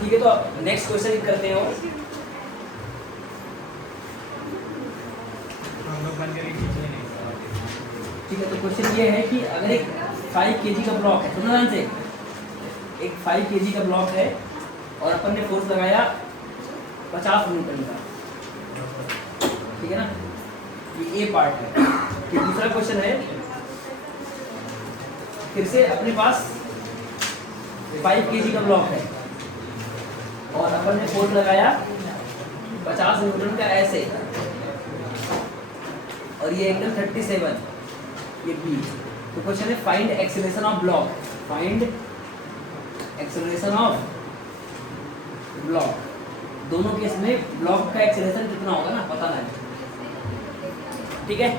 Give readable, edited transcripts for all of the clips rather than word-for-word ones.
ठीक है, तो नेक्स्ट क्वेश्चन करते हैं और ठीक है। तो क्वेश्चन ये है कि अगर एक 5 kg का ब्लॉक है, सुनो ध्यान से, एक 5 kg का ब्लॉक है और अपन ने फोर्स लगाया 50 न्यूटन का, ठीक है ना, ये ए पार्ट है। फिर दूसरा क्वेश्चन है, फिर से अपने पास 5 kg का ब्लॉक है और अपन ने फोर्स लगाया 50 न्यूटन का ऐसे, और ये एंगल 37, ये बी। तो क्वेश्चन है find acceleration of block, find acceleration of block. दोनों केस में ब्लॉक का एक्सेलरेशन कितना होगा ना, पता नहीं, ठीक है।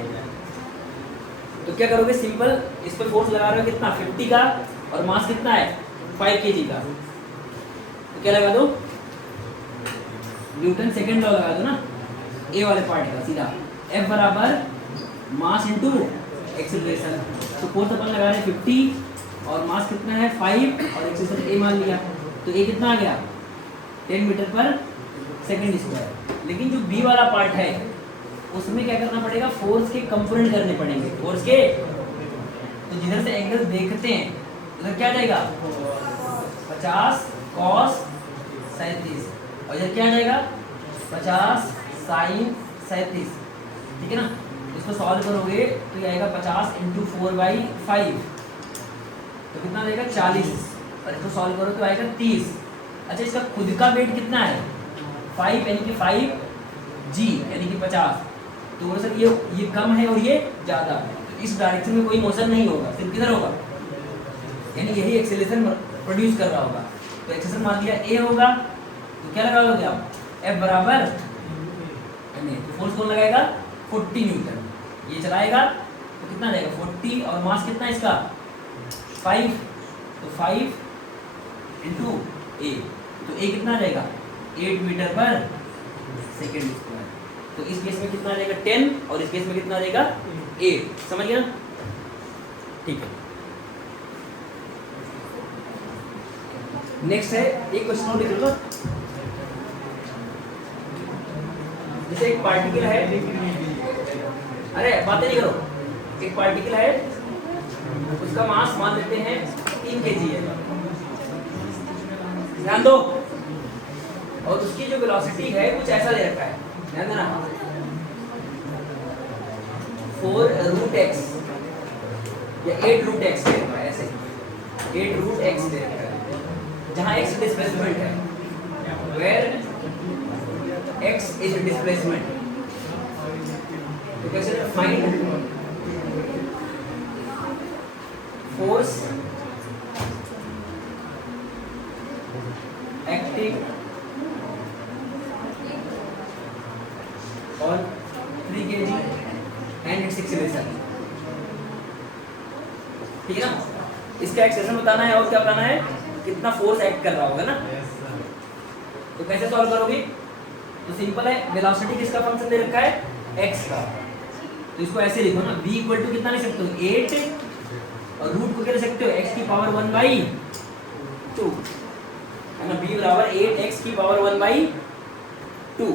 तो क्या करोगे, सिंपल इस पर फोर्स लगा रहे हो कितना, 50 का, और मास कितना है 5 kg का, तो क्या लगा दो, न्यूटन सेकंड लॉ लगा दो ना, ए वाले पार्ट का सीधा, F बराबर मास इंटू एक्सेलरेशन। तो फोर्स अपन लगा रहे हैं 50 और मास कितना है 5 और एक्सेलरेशन ए मान लिया, तो ए कितना आ गया 10 मीटर पर सेकंड स्क्वायर। लेकिन जो बी वाला पार्ट है उसमें क्या करना पड़ेगा, फोर्स के कंपोनेंट करने पड़ेंगे, फोर्स के। तो जिधर से एंगल देखते हैं उधर क्या जाएगा 50 cos 37, और इधर क्या जाएगा 50 sin 37, ठीक है ना। इसको सॉल्व करोगे तो ये आएगा 50 इंटू 4/5, तो कितना देगा 40, और इसको सॉल्व करो तो आएगा 30। अच्छा, इसका खुद का वेट कितना है 5, यानी कि 5g यानी कि 50। तो सर ये कम है और ये ज़्यादा, तो इस डायरेक्शन में कोई मोशन नहीं होगा, सिर्फ किधर होगा, यानी यही एक्सेलरेशन प्रोड्यूस कर रहा होगा। तो एक्सेलरेशन मान लिया ए होगा, तो क्या लगा लोगे आप, F बराबर, तो फोर्स कौन लगाएगा 40 न्यूटन, ये चलाएगा तो कितना जाएगा 40, और मास कितना है इसका 5, तो 5 इंटू ए, तो ए कितना जाएगा 8 मीटर पर सेकेंड स्क्वायर। तो इस केस में कितना जाएगा 10, और इस केस में कितना जाएगा 8, समझ गया, ठीक है। नेक्स्ट है, एक क्वेश्चन और लिख लो, जैसे एक पार्टिकल है, अरे बातें नहीं करो, एक पार्टिकल है, उसका मास मान लेते हैं 3 kg है, ध्यान दो, और उसकी जो वेलोसिटी है कुछ ऐसा दे रखा है, ध्यान देना, 4√x या 8√x दे रखा है, ऐसे 8√x दे रखा है, जहाँ x डिस्प्लेसमेंट है, where x is displacement। तो कैसे find force acting on 3 kg and it's acceleration, ठीक है ना। इसका एक्सेलरेशन बताना है और क्या बताना है, कितना फोर्स एक्ट कर रहा होगा ना। तो कैसे सॉल्व करोगे, तो सिंपल है, वेलोसिटी किसका फंक्शन दे रखा है x का, तो इसको ऐसे लिखो ना, v इक्वल टू कितना लिख सकते हो 8, और रूट को क्या लिख सकते हो x की पावर 1/2, है ना, v बराबर 8x की पावर 1/2,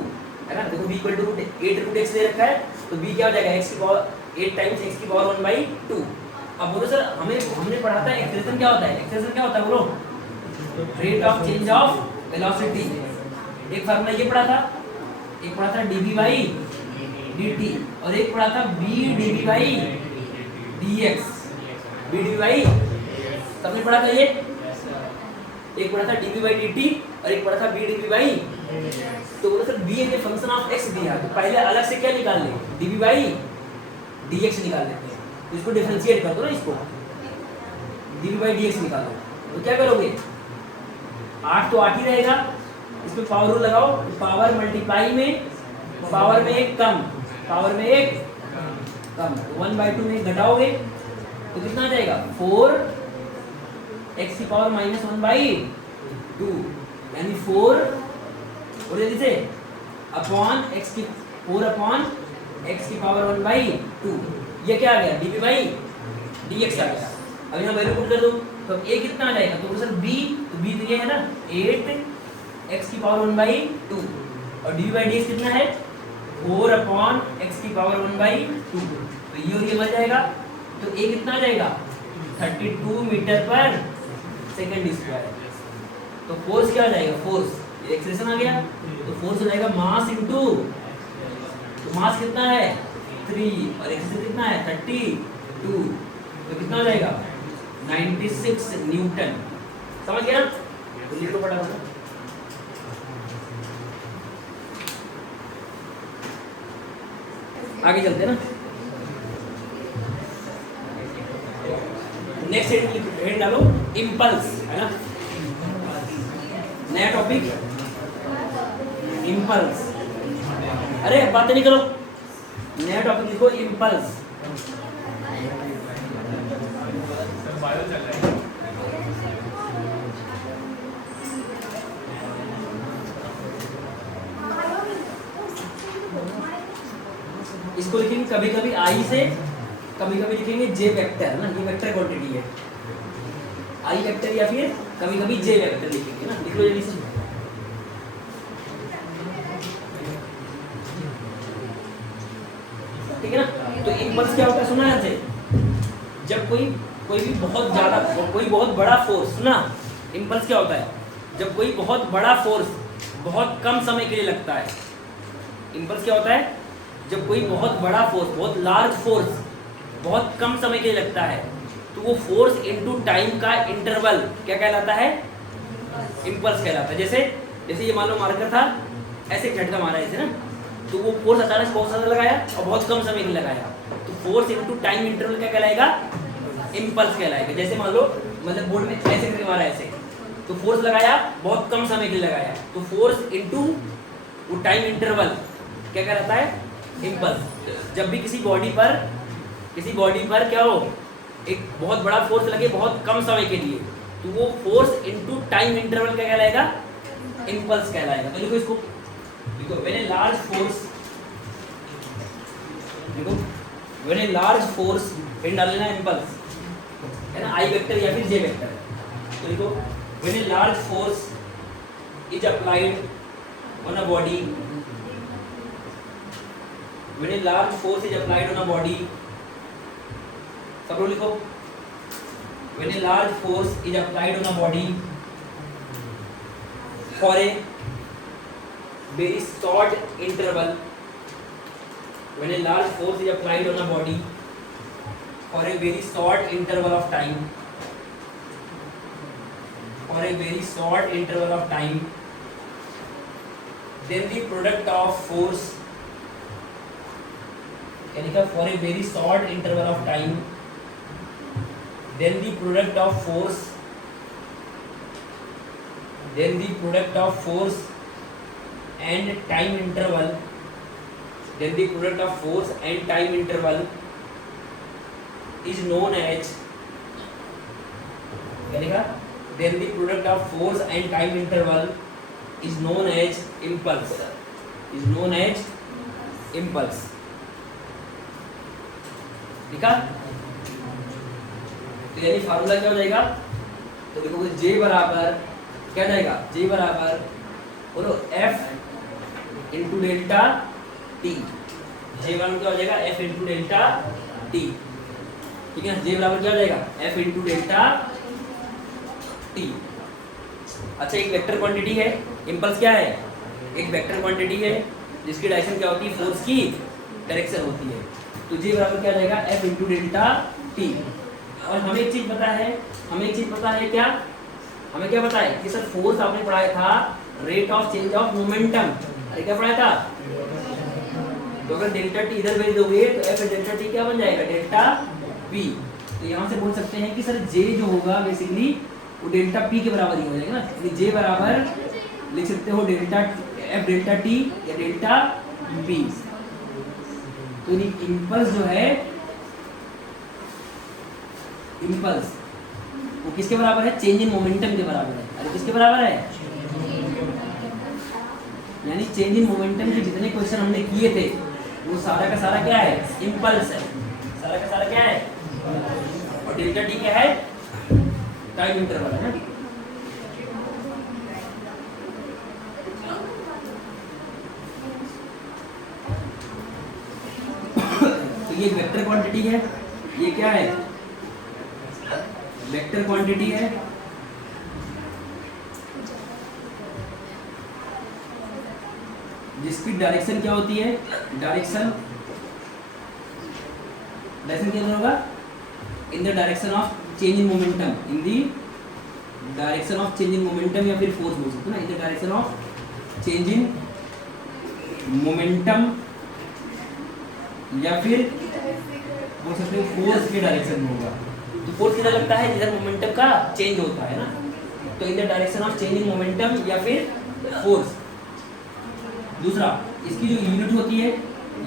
है ना। देखो v इक्वल टू 8√x दे रखा है, तो v क्या हो जाएगा x की पावर 8 टाइम्स x की पावर 1/2। अब बोलो सर, हमने पढ़ा था एक्सेलरेशन क्या होता है, एक्सेलरेशन क्या होता है बोलो, rate of change of velocity. एक फार्मूला ये पढ़ा था, एक पढ़ा था dv/dt, और एक पढ़ा था bdv/dx, bdv, सबने पढ़ा था ये, एक पढ़ा था dv/dt और एक पढ़ा था bdv। तो बोलो सर b के फंक्शन ऑफ x दिया, तो पहले अलग से क्या निकाल ले, dv/dx निकाल लेते हैं, तो इसको डिफरेंशिएट कर दो ना, इसको dv/dx निकालो, तो क्या करोगे 8 तो 8 ही रहेगा, इसमें पावर रूल लगाओ, पावर मल्टीप्लाई में पावर में एक कम, पावर में एक कम, 1/2 में घटाओगे तो कितना आ जाएगा 4x की पावर -1/2, यानी 4 और जल्दी से अपॉन x की 4 अपॉन x की पावर 1/2, ये क्या आ गया dv/dx आ गया। अब यहाँ वैल्यू पुट कर दो, तो a कितना आ जाएगा, तो सर b, तो b तो ये है ना 8 x की पावर 1/2 और dy/dx कितना है 4/x की पावर 1/2। तो ये और ये बन जाएगा, तो a कितना आ जाएगा 32 मीटर पर सेकंड स्क्वायर। तो फोर्स क्या आ जाएगा, फोर्स एक्सेलरेशन आ गया, तो फोर्स हो जाएगा मास इनटू, तो मास कितना है 3 और एक्सेलरेशन कितना है 32, तो कितना हो जाएगा 96 न्यूटन। समझ गया ना, तो लिखो फटाफट। आगे चलते हैं ना, नेक्स्ट हेड डालो इम्पल्स, है ना, नया टॉपिक इम्पल्स। अरे बातें नहीं करो, नया टॉपिक लिखो इम्पल्स। इसको लिखेंगे कभी कभी आई से, कभी कभी लिखेंगे जे वेक्टर, ना ये वेक्टर क्वांटिटी है, आई वेक्टर या फिर कभी कभी जे वेक्टर लिखेंगे ना। लिख लो जल्दी से। ठीक है ना, तो इम्पल्स क्या होता है सुना है, जब कोई भी बहुत ज्यादा, कोई बहुत बड़ा फोर्स, सुना इम्पल्स क्या होता है, जब कोई बहुत बड़ा फोर्स बहुत कम समय के लिए लगता है। इम्पल्स क्या होता है, जब कोई बहुत बड़ा फोर्स, बहुत लार्ज फोर्स बहुत कम समय के लिए लगता है, तो वो फोर्स इनटू टाइम का इंटरवल क्या कहलाता है, इम्पल्स कहलाता है। जैसे ये मान लो मार्कर था, ऐसे झटका मारा ऐसे ना, तो वो फोर्स अचानक बहुत ज़्यादा लगाया और बहुत कम समय के लिए लगाया, तो फोर्स इनटू टाइम इंटरवल क्या कहलाएगा, इम्पल्स कहलाएगा। जैसे मान लो मतलब बोर्ड में ऐसे करके मारा ऐसे, तो फोर्स लगाया बहुत कम समय के लिए लगाया, तो फोर्स इनटू वो टाइम इंटरवल क्या कहलाता है, इम्पल्स। जब भी किसी बॉडी पर क्या हो, एक बहुत बड़ा फोर्स लगे बहुत कम समय के लिए, तो वो फोर्स इनटू टाइम इंटरवल क्या कहलाएगा, इम्पल्स कहलाएगा। तो लिखो इसको, देखो व्हेन ए लार्ज फोर्स, देखो व्हेन ए लार्ज फोर्स, इन डालना इम्पल्स है ना, आई वेक्टर या फिर जे वेक्टर। तो देखो when a large force is applied on a body, when a large force is applied on a body, सब लोग लिखो, when a large force is applied on a body for a very short interval, when a large force is applied on a body for a very short interval of time, for a very short interval of time, then the product of force, for a very short interval of time, then the product of force, and time interval, then the product of force and time interval is known as, then the product of force and time interval is known as impulse, ठीक है। तो यानी formula क्या हो जाएगा, तो देखोगे J बराबर क्या जाएगा, J बराबर बोलो F into delta T, J बराबर क्या हो जाएगा F इंटू डेल्टा टी, ठीक है। J बराबर क्या हो जाएगा F इंटू डेल्टा टी। अच्छा, एक वेक्टर क्वांटिटी है, इम्पल्स क्या है, एक वेक्टर क्वांटिटी है जिसकी डायरेक्शन क्या होती है, फोर्स की डायरेक्शन होती है। तो J बराबर क्या जाएगा F इंटू डेल्टा टी। और हमें एक चीज पता है, क्या हमें क्या पता है कि सर फोर्स आपने पढ़ाया था rate of change of momentum, अरे क्या पढ़ाया था, तो अगर डेल्टा टी इधर भेज दोगे तो F डेल्टा टी क्या बन जाएगा, डेल्टा P। तो यहाँ से बोल सकते हैं कि सर J जो होगा बेसिकली वो डेल्टा P के बराबर ही हो जाएगा ना। J बराबर लिख सकते हो डेल्टा F डेल्टा टी या डेल्टा P। तो इम्पल्स जो है, इम्पल्स वो किसके बराबर है, चेंज इन मोमेंटम के बराबर है। अरे किसके बराबर है, यानी चेंज इन मोमेंटम के जितने क्वेश्चन हमने किए थे वो सारा का सारा क्या है, इम्पल्स है, सारा का सारा क्या है। और डेल्टा टी क्या है, टाइम इंटरवल है ना। ये वेक्टर क्वांटिटी है, ये क्या है, वेक्टर क्वांटिटी है, जिसकी डायरेक्शन क्या होती है, डायरेक्शन क्या होगा, in the direction of change in momentum, in the direction of change in momentum, या फिर फोर्स बोल सकते हो ना, in the direction of change in momentum, या फिर बोल सकते हो फोर्स के डायरेक्शन में होगा। तो फोर्स किधर लगता है, जिधर मोमेंटम का चेंज होता है ना, तो in the direction of change in momentum या फिर फोर्स। दूसरा, इसकी जो यूनिट होती है,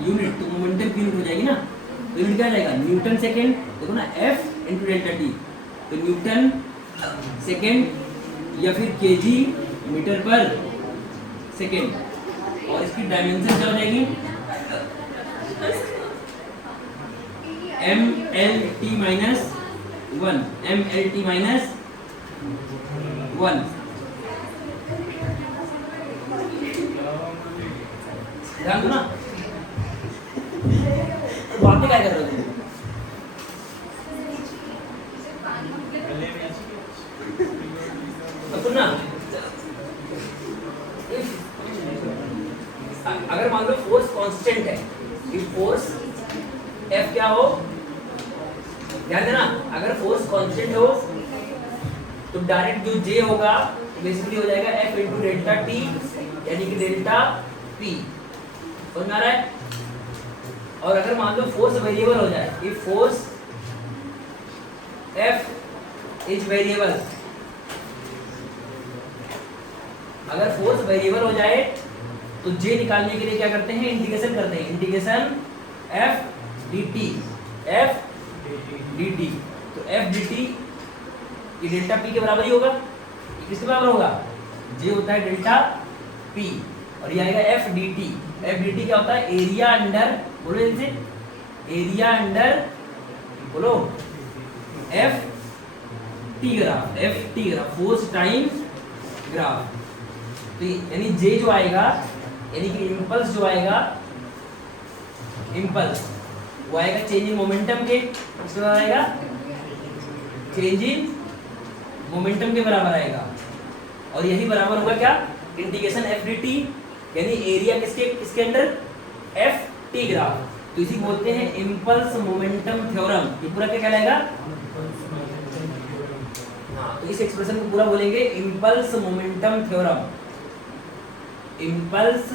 यूनिट तो मोमेंटम की यूनिट हो जाएगी ना, तो यूनिट क्या आ जाएगा, न्यूटन सेकेंड, देखो ना F इंटू डेल्टा टी, तो न्यूटन सेकेंड या फिर केजी मीटर पर सेकेंड, और इसकी डायमेंशन क्या हो जाएगी, MLT माइनस 1, MLT माइनस 1। ध्यान दो ना, बातें क्या कर रहे हो, तो सुनना, अगर मान लो फोर्स कांस्टेंट है, कि फोर्स F क्या हो, ध्यान देना, अगर फोर्स कांस्टेंट हो तो डायरेक्ट जो J होगा बेसिकली हो जाएगा F इंटू डेल्टा टी, यानी कि डेल्टा P, समझ में आ रहा है। और अगर मान लो फोर्स वेरिएबल हो जाए, if force F is variable, अगर फोर्स वेरिएबल हो जाए तो J निकालने के लिए क्या करते हैं, इंटीग्रेशन करते हैं, integration F dt, F dt, तो F dt ये डेल्टा P के बराबर ही होगा, ये किसके बराबर होगा, J होता है डेल्टा P, और ये आएगा F dt, F dt क्या होता है, एरिया अंडर, बोलो इनसे, एरिया अंडर, बोलो F t graph, F t graph, force times graph, तो यानी J जो आएगा, यानी कि इम्पल्स जो आएगा, इम्पल्स वो आएगा चेंज इन मोमेंटम के, किसके बराबर आएगा, चेंज इन मोमेंटम के बराबर आएगा, और यही बराबर होगा क्या, इंटीग्रेशन F dt, यानी एरिया किसके किसके अंडर, F t ग्राफ, तो इसी बोलते हैं इम्पल्स मोमेंटम थ्योरम। ये पूरा क्या कहलाएगा, हाँ, तो इस एक्सप्रेशन को पूरा बोलेंगे impulse momentum theorem, impulse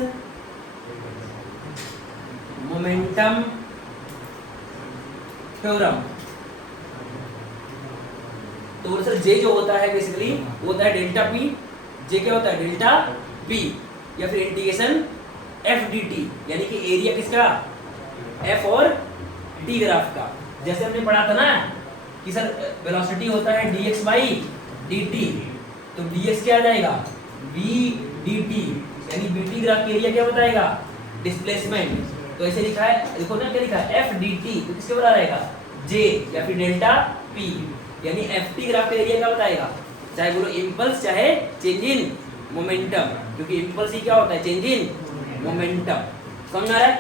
momentum theorem. तो सर J जो होता है बेसिकली वो होता है डेल्टा P, J क्या होता है, डेल्टा P, या फिर इंटीग्रेशन F dt, यानी कि एरिया किसका, F और t ग्राफ का। जैसे हमने पढ़ा था ना कि सर वेलोसिटी होता है dx बाई dt, तो dx क्या आ जाएगा, v dt, यानी bt ग्राफ का एरिया क्या बताएगा, डिस्प्लेसमेंट। तो ऐसे लिखा है, देखो ना क्या लिखा है, F dt, तो किसके बराबर आएगा, J या फिर डेल्टा P, यानी F t ग्राफ का एरिया क्या बताएगा, चाहे बोलो इम्पल्स चाहे चेंज इन मोमेंटम, क्योंकि इम्पल्स ही क्या होता है, चेंज इन मोमेंटम। समझ आ रहा है,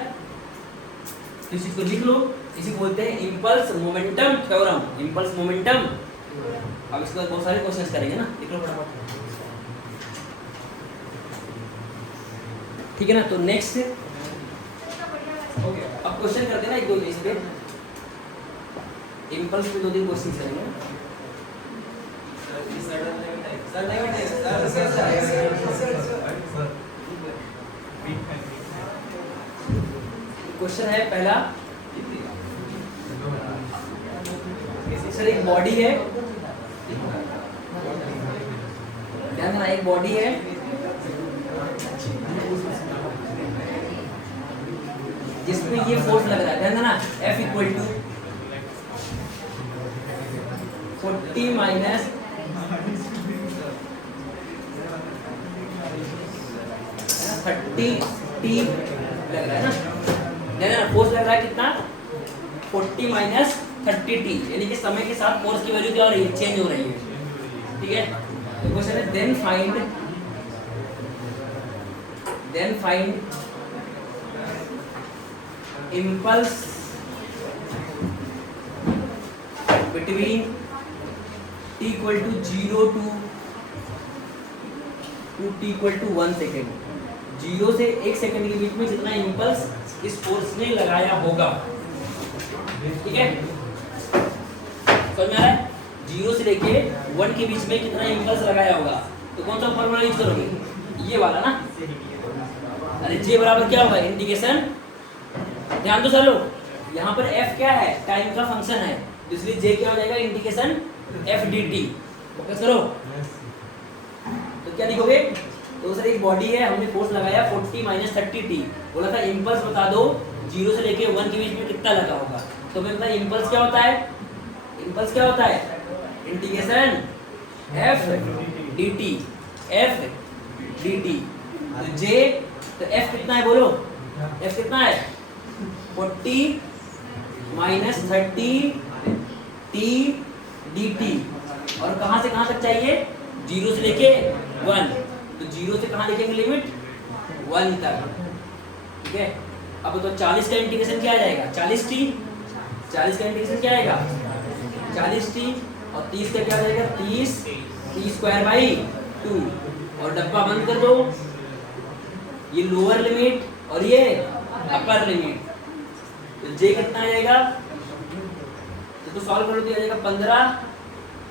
तो इस चीज को लिख लो, इसी को बोलते हैं impulse momentum theorem, impulse momentum. अब इसके बाद बहुत सारे क्वेश्चंस करेंगे ना, लिख लो फटाफट, ठीक है ना। तो नेक्स्ट अब क्वेश्चन करते हैं ना, एक दो इस पे इम्पल्स पे 2-3 क्वेश्चन करेंगे। क्वेश्चन है पहला, सर एक बॉडी है, ध्यान देना, एक बॉडी है जिसमें ये फोर्स लग रहा है, ध्यान देना, F equal to 40 minus 30 t लग रहा है ना, फोर्स लग रहा है कितना, 40 माइनस 30 t, यानी कि समय के साथ फोर्स की वैल्यू क्या हो रही है, चेंज हो रही है, ठीक है। तो क्वेश्चन है then find impulse between t equal to 0 to t equal to 1 second, 0 से 1 सेकेंड के बीच में जितना इम्पल्स इस फोर्स ने लगाया होगा, ठीक है, समझ में आ रहा है? 0 से लेके 1 के बीच में कितना इम्पल्स लगाया होगा, तो कौन सा फॉर्मूला यूज करोगे? ये वाला ना। अरे जे बराबर क्या होगा? इंटीग्रेशन, ध्यान दो सर लोग, यहाँ पर f क्या है? टाइम का फंक्शन है, इसलिए जे क्या हो जाएगा? Integration f dt। फोकस करो। तो क्या लिखोगे? तो सर एक बॉडी है, हमने फोर्स लगाया 40 माइनस 30t, बोला था इम्पल्स बता दो 0 से लेके 1 के बीच में कितना लगा होगा, तो मैं बता इम्पल्स क्या होता है? इम्पल्स क्या होता है? Integration f dt, f dt। तो j, तो f कितना है बोलो? f कितना है? 40 माइनस 30 t dt। और कहाँ से कहाँ तक चाहिए? 0 से लेके 1, तो 0 से कहाँ लिखेंगे लिमिट? 1 तक, ठीक है। अब तो 40 का इंटीग्रेशन क्या आ जाएगा? 40t, 40 का इंटीग्रेशन क्या आएगा? 40t, और 30 का क्या आ जाएगा? 30 t स्क्वायर बाई 2, और डब्बा बंद कर दो, ये लोअर लिमिट और ये अपर लिमिट, तो j कितना आ जाएगा? तो सॉल्व करो तो आ जाएगा 15,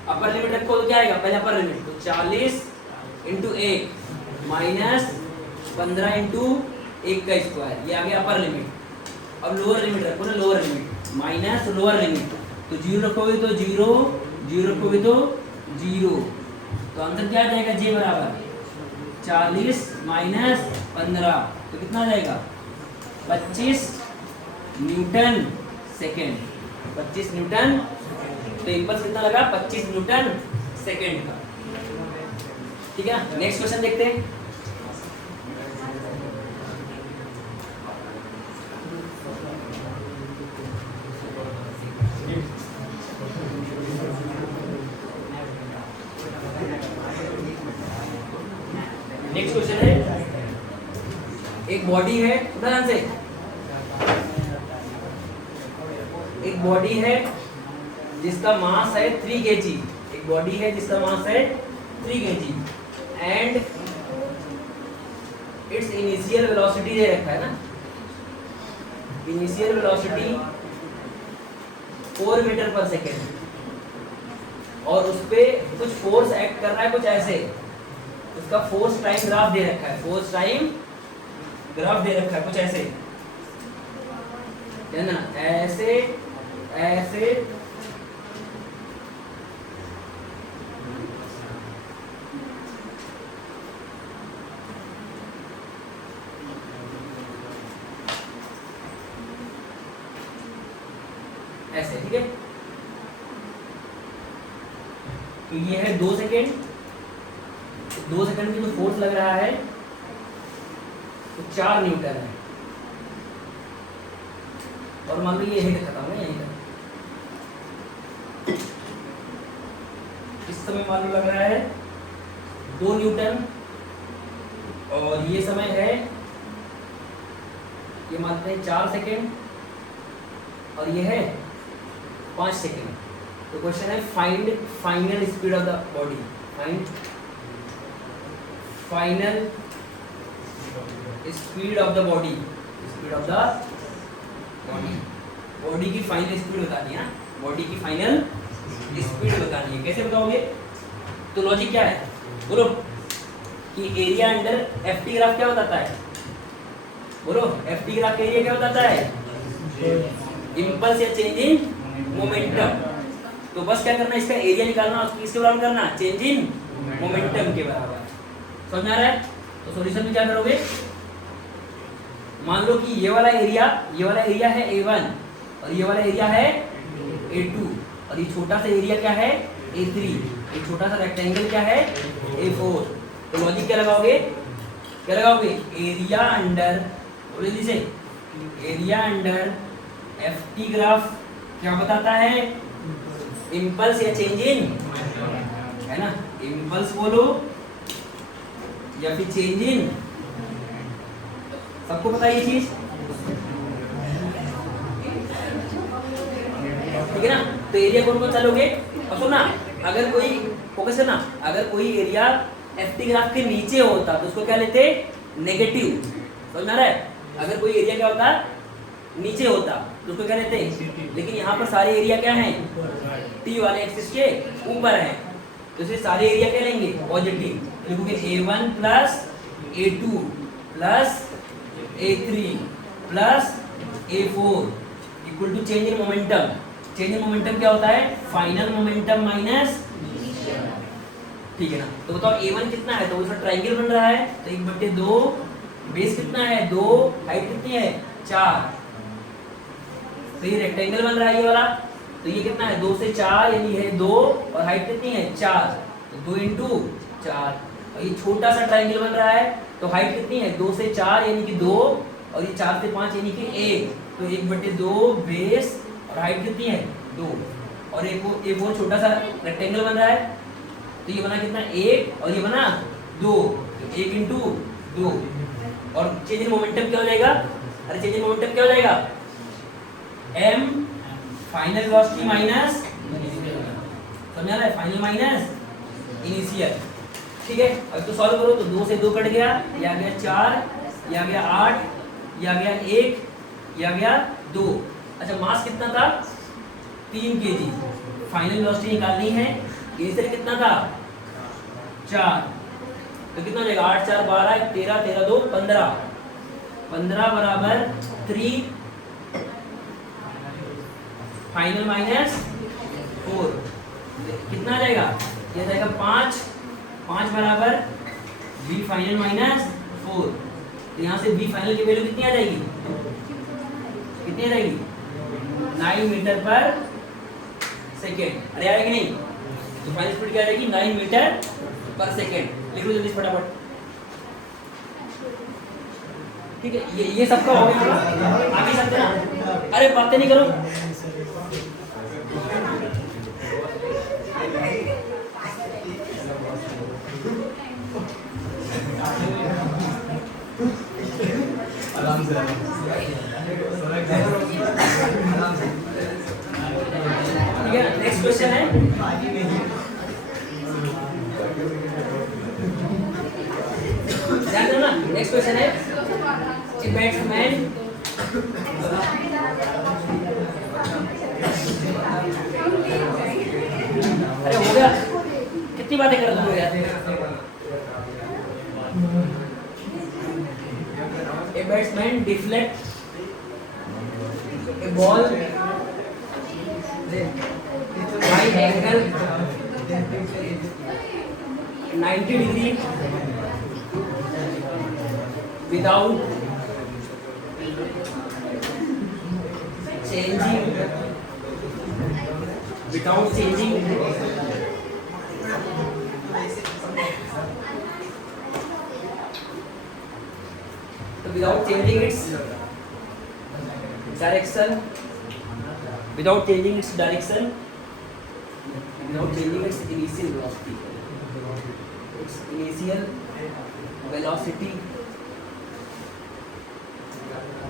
अपर लिमिट रखो तो क्या आएगा? पहले अपर लिमिट, तो 40 इंटू 1 माइनस 15 इंटू 1 का स्क्वायर, ये आ गया अपर लिमिट। अब लोअर लिमिट रखो ना, lower limit minus lower limit, तो 0 रखोगे तो 0, 0 रखोगे तो 0, तो आंसर क्या आ जाएगा? जे बराबर 40 माइनस 15, तो कितना आ जाएगा? 25 न्यूटन सेकेंड, 25 न्यूटन। तो इम्पल्स कितना लगा? 25 न्यूटन सेकेंड का, ठीक है। नेक्स्ट क्वेश्चन देखते हैं। नेक्स्ट क्वेश्चन है, एक बॉडी है, ध्यान से, एक बॉडी है जिसका मास है 3 kg, एक बॉडी है जिसका मास है 3 kg and its initial velocity दे रखा है ना, initial velocity 4 metre per second, और उस पे कुछ फोर्स एक्ट कर रहा है कुछ ऐसे, उसका फोर्स टाइम ग्राफ दे रखा है, फोर्स टाइम ग्राफ दे रखा है कुछ ऐसे, है ना, ऐसे ऐसे ऐसे, ठीक है। तो ये है 2 सेकेंड, 2 सेकेंड में जो फोर्स लग रहा है तो 4 न्यूटन है, और मान लो ये यही खत्म है, यही तक। इस समय मान लो लग रहा है 2 न्यूटन, और ये समय है, ये मानते हैं 4 सेकेंड, और ये है 5 सेकेंड। तो क्वेश्चन है find final speed of the body, find final speed of the body, speed of the body, body की फाइनल स्पीड बतानी है, बॉडी की फाइनल स्पीड बतानी है। कैसे बताओगे? तो लॉजिक क्या है बोलो, कि area under F T graph क्या बताता है, बोलो एफ टी ग्राफ का एरिया क्या बताता है? इम्पल्स या चेंज इन मोमेंटम। तो बस क्या करना, इसका एरिया निकालना, उसको किसके बराबर करना? चेंज इन मोमेंटम के बराबर। समझ में आ रहा है? तो सॉल्यूशन में क्या करोगे, मान लो कि ये वाला एरिया है A1, और ये वाला एरिया है A2, और ये छोटा सा एरिया क्या है? A3, ये छोटा सा रेक्टेंगल क्या है? A4। तो लॉजिक क्या लगाओगे? क्या लगाओगे? एरिया अंडर, बोलो जल्दी से, area under F T graph क्या बताता है? इम्पल्स या चेंज इन, है ना, इम्पल्स बोलो या फिर चेंज इन, सबको पता है ये चीज, ठीक ठीक है ना। तो एरिया कौन कौन सा लोगे, और सुना अगर कोई फोकस है ना, अगर कोई एरिया एफटी ग्राफ के नीचे होता तो उसको क्या लेते, नेगेटिव। समझ में आ रहा है, अगर कोई एरिया क्या होता नीचे होता तो उसको क्या लेते, लेकिन यहाँ पर सारे एरिया क्या हैं, टी वाले एक्सिस के ऊपर हैं, तो इसलिए सारे एरिया क्या लेंगे, पॉजिटिव। लिखोगे A1 plus A2 plus A3 plus A4 equal to change in momentum. Change in momentum क्या होता है, फाइनल मोमेंटम माइनस, ठीक है ना। तो बताओ A1 कितना है, तो उसका ट्रायंगल बन रहा है तो 1/2, बेस कितना है 2, हाइट कितनी है 4, तो ये रेक्टेंगल बन रहा है ये वाला, तो ये कितना है 2 से 4 यानी है 2, और हाइट कितनी है 4, तो 2 × 4, और ये छोटा सा ट्रायंगल बन रहा है तो हाइट कितनी है 2 से 4 यानी कि 2, और ये 4 से 5 यानी कि 1, तो 1/2 बेस और हाइट कितनी है 2, और एक वो छोटा सा रेक्टेंगल बन रहा है, तो ये बना कितना 1 और ये बना 2, तो 1 × 2, और चेंज इन मोमेंटम क्या हो जाएगा, अरे चेंज इन मोमेंटम क्या हो जाएगा, m फाइनल वेलोसिटी माइनस, समझ आ रहा है, फाइनल माइनस इनिशियल, ठीक है। अब तो सॉल्व करो, तो 2 से 2 कट गया, ये आ गया 4, ये आ गया 8, ये आ गया 1, ये आ गया 2। अच्छा मास कितना था 3 kg, फाइनल वेलोसिटी निकालनी है, इनिशियल कितना था 4, तो कितना हो जाएगा 8 4 12 13 13 2 15, 15 बराबर 3 फाइनल माइनस 4, कितना आ जाएगा, ये जाएगा 5, 5 बराबर v फाइनल माइनस 4, तो यहाँ से v फाइनल की वैल्यू कितनी आ जाएगी, कितनी आ जाएगी 9 मीटर पर सेकेंड, अरे आएगी नहीं, तो फाइनल स्पीड क्या आ जाएगी 9 मीटर पर सेकेंड। लिख लो जल्दी फटाफट, ठीक है। ये सबका हो गया, आगे चलते ना, अरे बातें नहीं करो, आराम से ठीक है। नेक्स्ट क्वेश्चन है, ध्यान देना, नेक्स्ट क्वेश्चन है कि बैट्समैन अरे हो गया, कितनी बातें कर रहे हो यार। A batsman deflect a ball by angle 90 degree without changing without changing its direction, without changing its direction, without changing its initial velocity, its initial velocity,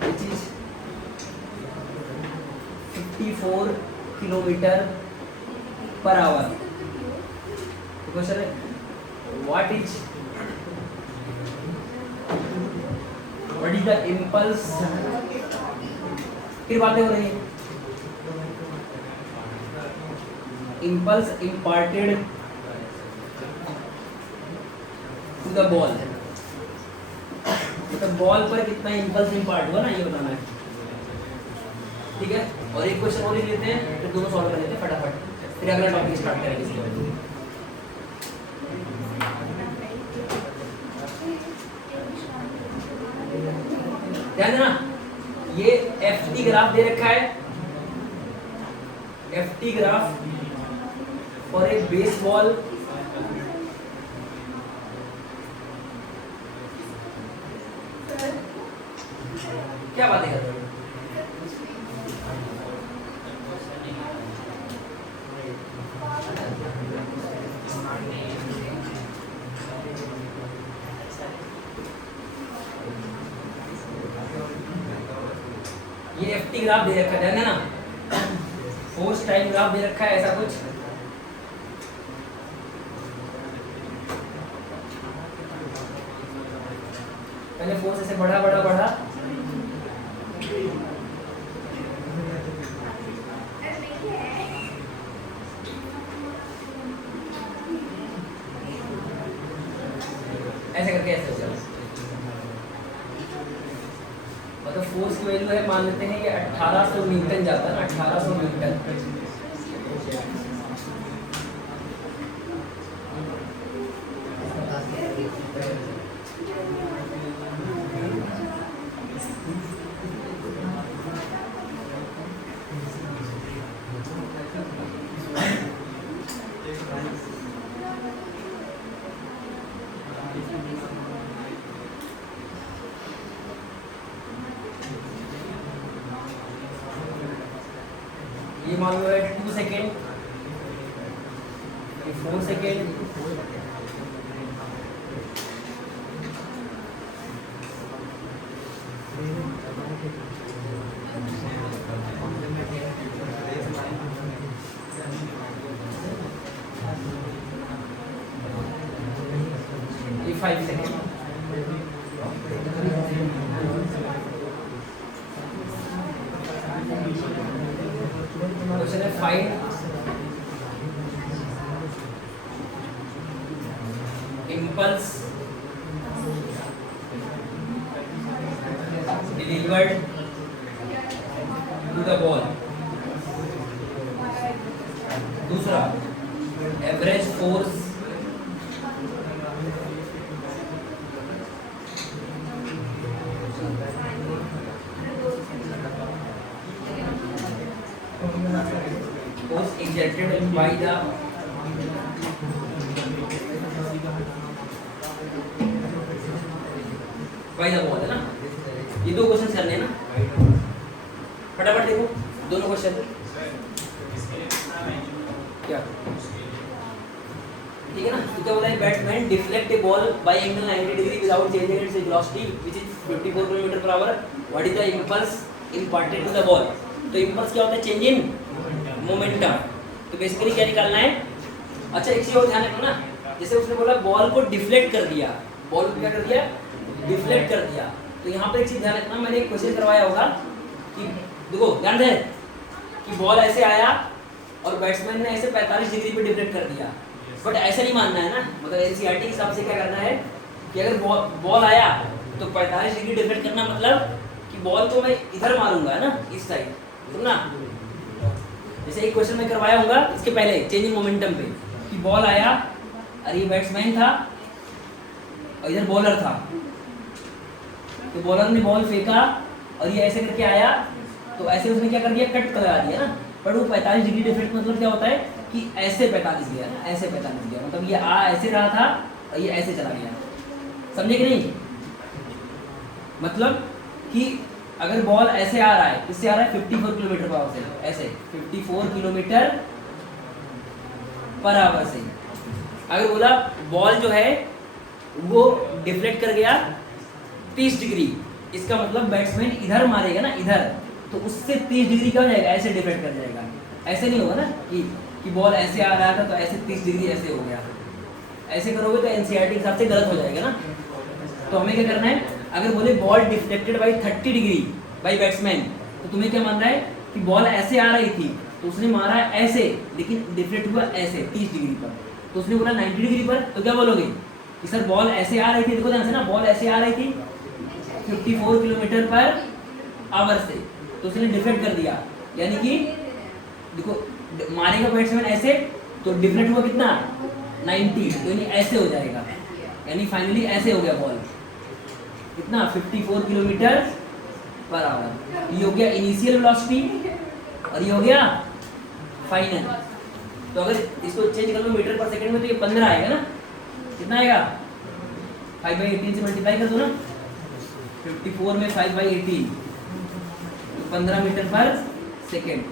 which is 54 kilometer per hour. The question है, what is the impulse, फिर बातें हो रही है, impulse imparted to the ball, तो ball पर कितना impulse impart हुआ ना, ये बताना है, ठीक है। और एक क्वेश्चन और लिख लेते हैं, फिर दोनों सॉल्व कर लेते हैं फटाफट, फिर अगला टॉपिक स्टार्ट करेंगे। ध्यान देना, ये FT ग्राफ दे रखा है, FT graph for a baseball, क्या बातें कर रहे हो, ये FT ग्राफ दे रखा है ना, फोर्स टाइम ग्राफ दे रखा है ऐसा कुछ। पहले फोर्स ऐसे बढ़ा बढ़ा बढ़ा, ऐसे करके ऐसे हो जाए। मतलब फोर्स की वैल्यू है, मान लेते हैं कि 1800 न्यूटन जाता है ना, 1800 न्यूटन। ये मान लो है 2 सेकेंड, ये 4 सेकेंड, ये 5 सेकेंड। क्वेश्चन है find impulse delivered to the ball। दूसरा average force exerted by the ball है ना। ये दो क्वेश्चन करने हैं ना, फटाफट देखो दोनों क्वेश्चन क्या ठीक है ना। तो क्या बोला है, batsman deflect a ball by angle 90 degree without changing its velocity which is 54 kilometre per hour. What is the impulse imparted to the ball. तो इंपल्स क्या होता है, चेंज इन मोमेंटम। तो बेसिकली क्या निकालना है। अच्छा एक चीज और ध्यान रखना ना, जैसे उसने बोला बॉल को डिफ्लेक्ट कर दिया, बॉल को क्या कर दिया, डिफ्लेक्ट कर दिया। तो यहाँ पर एक चीज ध्यान रखना, मैंने एक क्वेश्चन करवाया होगा कि देखो ध्यान दे कि बॉल ऐसे आया और बैट्समैन ने ऐसे 45 डिग्री पे डिफ्लेक्ट कर दिया, बट ऐसा नहीं मानना है ना। मतलब एनसीईआरटी के हिसाब से क्या करना है कि अगर बॉल आया तो 45 डिग्री डिफ्लेक्ट करना, मतलब कि बॉल को मैं इधर मारूंगा ना, इस साइड। सुनना, जैसे एक क्वेश्चन में करवाया होगा इसके पहले चेंजिंग मोमेंटम पे कि बॉल आया और ये बैट्समैन था और इधर बॉलर था, तो बॉलर ने बॉल फेंका और ये ऐसे करके आया, तो ऐसे उसने क्या कर दिया, कट करा दिया ना। पर वो 45 डिग्री डिफरेंट मतलब क्या होता है कि ऐसे 45 गया ना, ऐसे 45 गया, मतलब ये ऐसे रहा था और ये ऐसे चला गया। समझे कि नहीं। मतलब कि अगर बॉल ऐसे आ रहा है, इससे आ रहा है 54 किलोमीटर पर आवर से, ऐसे 54 किलोमीटर पर आवर से। अगर बोला बॉल जो है वो डिफ्लेक्ट कर गया 30 डिग्री, इसका मतलब बैट्समैन इधर मारेगा ना, इधर, तो उससे 30 डिग्री क्या हो जाएगा, ऐसे डिफ्लेक्ट कर जाएगा। ऐसे नहीं होगा ना कि बॉल ऐसे आ रहा था तो ऐसे 30 डिग्री ऐसे हो गया। ऐसे करोगे तो एनसीईआरटी के हिसाब से गलत हो जाएगा ना। तो हमें क्या करना है, अगर बोले ball deflected by 30 degree by batsman, तो तुम्हें क्या मानना है कि बॉल ऐसे आ रही थी तो उसने मारा ऐसे, लेकिन डिफ्लेक्ट हुआ ऐसे 30 डिग्री पर। तो उसने बोला 90 डिग्री पर, तो क्या बोलोगे कि सर बॉल ऐसे आ रही थी, देखो ध्यान से ना, बॉल ऐसे आ रही थी 54 किलोमीटर पर आवर से, तो उसने डिफ्लेक्ट कर दिया। यानी कि देखो मारेगा बैट्समैन ऐसे, तो डिफ्लेक्ट हुआ कितना 90, तो यानी ऐसे हो जाएगा, यानी फाइनली ऐसे हो गया बॉल कितना 54 किलोमीटर पर आवर। ये हो गया इनिशियल वेलोसिटी और ये हो गया फाइनल। तो अगर इसको चेंज कर लो मीटर पर सेकंड में तो ये 15 आएगा ना, कितना आएगा 5/18 से मल्टीप्लाई कर दो ना, 54 में 5/18 तो 15 मीटर पर सेकंड,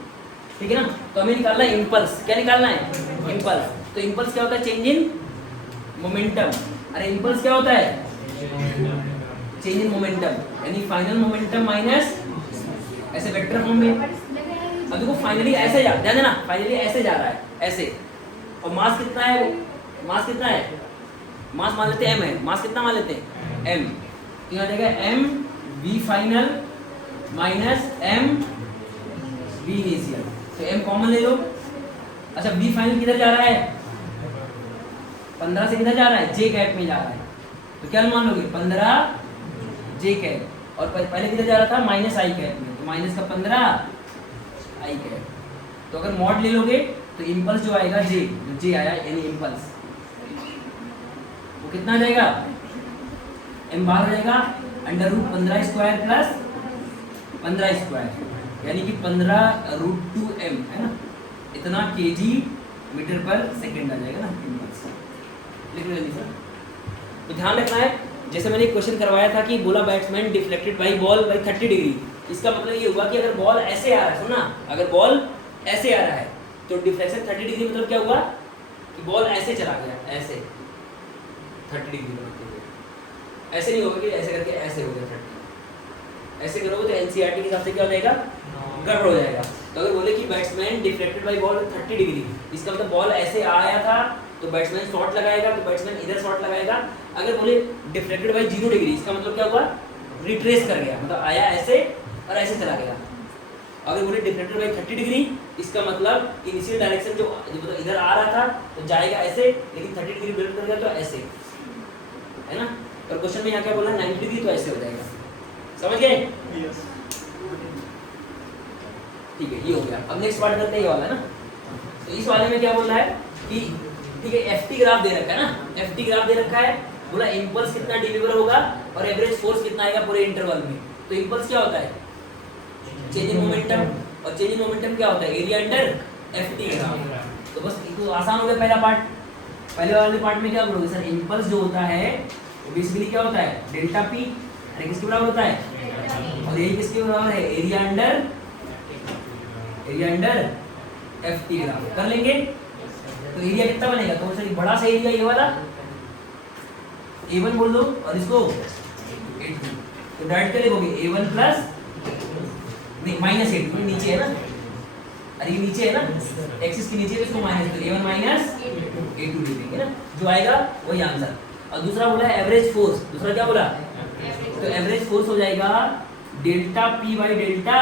ठीक है ना। तो हमें निकालना है इंपल्स। क्या निकालना है, इंपल्स। तो इंपल्स क्या होता है, चेंज इन मोमेंटम। अरे इंपल्स क्या होता है, चेंज इन मोमेंटम, यानी फाइनल मोमेंटम माइनस ऐसे वेक्टर फॉर्म में अब देखो फाइनली ऐसे जा, ध्यान देना, फाइनली ऐसे जा रहा है, ऐसे। और मास कितना है, मास कितना है, मास मान लेते हैं m है, मास कितना मान लेते हैं m, तो यहाँ देगा m v final minus m v initial, तो m कॉमन ले लो। अच्छा v फाइनल किधर जा रहा है, 15 से किधर जा रहा है, j कैप में जा रहा है, तो क्या मान लोगे 15 j कैप, और पहले किधर जा रहा था माइनस i कैप में, तो माइनस का 15 i कैप। तो अगर मॉड ले लोगे तो इम्पल्स जो आएगा j, जो j आया यानी इम्पल्स, वो कितना आ जाएगा, m बाहर हो जाएगा under root 15 square plus 15 square, यानी कि 15√2m है ना, इतना kg मीटर पर सेकंड आ जाएगा ना इम्पल्स। लिख लो जल्दी सर। तो ध्यान रखना है, जैसे मैंने एक क्वेश्चन करवाया था कि बोला batsman deflected by ball by 30 degree, इसका मतलब ये हुआ कि अगर बॉल ऐसे आ रहा है, सुनना, अगर बॉल ऐसे आ रहा है तो डिफ्लेक्शन 30 डिग्री मतलब क्या हुआ कि बॉल ऐसे चला गया, ऐसे 30 डिग्री बनाते हुए, ऐसे नहीं होगा कि ऐसे करके ऐसे हो गया 30, ऐसे करोगे तो एनसीईआरटी के हिसाब से क्या हो जाएगा, गड़बड़ हो जाएगा। तो अगर बोले कि batsman deflected by ball 30 degree, इसका मतलब बॉल ऐसे आया था तो बैट्समैन शॉट लगाएगा, तो बैट्समैन इधर शॉट लगाएगा। अगर बोले डिफ्लेक्टेड बाई 0 डिग्री, इसका मतलब क्या हुआ, रिट्रेस कर गया, मतलब आया ऐसे और ऐसे चला गया। अगर बोले डिफ्लेक्टेड बाई 30 डिग्री, इसका मतलब इनिशियल डायरेक्शन जो मतलब इधर आ रहा था तो जाएगा ऐसे, लेकिन 30 डिग्री बिल्ड कर गया तो ऐसे, है ना। और क्वेश्चन में यहाँ क्या बोला, 90 डिग्री, तो ऐसे हो जाएगा, समझ गए। ठीक है, ये हो गया। अब नेक्स्ट पार्ट करते हैं, ये वाला है ना। तो इस वाले में क्या बोल रहा है कि ठीक है, एफटी ग्राफ दे रखा है ना, एफटी ग्राफ दे रखा है, बोला इंपल्स कितना डिलीवर होगा और एवरेज फोर्स कितना आएगा पूरे इंटरवल में। तो इंपल्स क्या होता है, चेंज इन मोमेंटम, और चेंज इन मोमेंटम क्या होता है, एरिया अंडर एफटी ग्राफ। तो बस तो आसान हो गया पहला पार्ट। पहले वाले पार्ट में क्या बोलोगे सर, इंपल्स जो होता है वो बेसिकली क्या होता है, डेल्टा पी, अरे किसके बराबर होता है, और यही किसके बराबर है, एरिया अंडर एफटी ग्राफ। कर लेंगे तो एरिया कितना बनेगा, तो सर बड़ा सा एरिया ये वाला A1 बोल दो और इसको A2, तो डायरेक्ट क्या लिखोगे A1 प्लस नहीं माइनस A2, नीचे है ना, अरे ये नीचे है ना, एक्सिस के नीचे है, इसको माइनस, तो A1 माइनस A2 लिखेंगे ना, जो आएगा वही आंसर। और दूसरा बोला है एवरेज फोर्स, दूसरा क्या बोला, तो एवरेज फोर्स हो जाएगा delta P by delta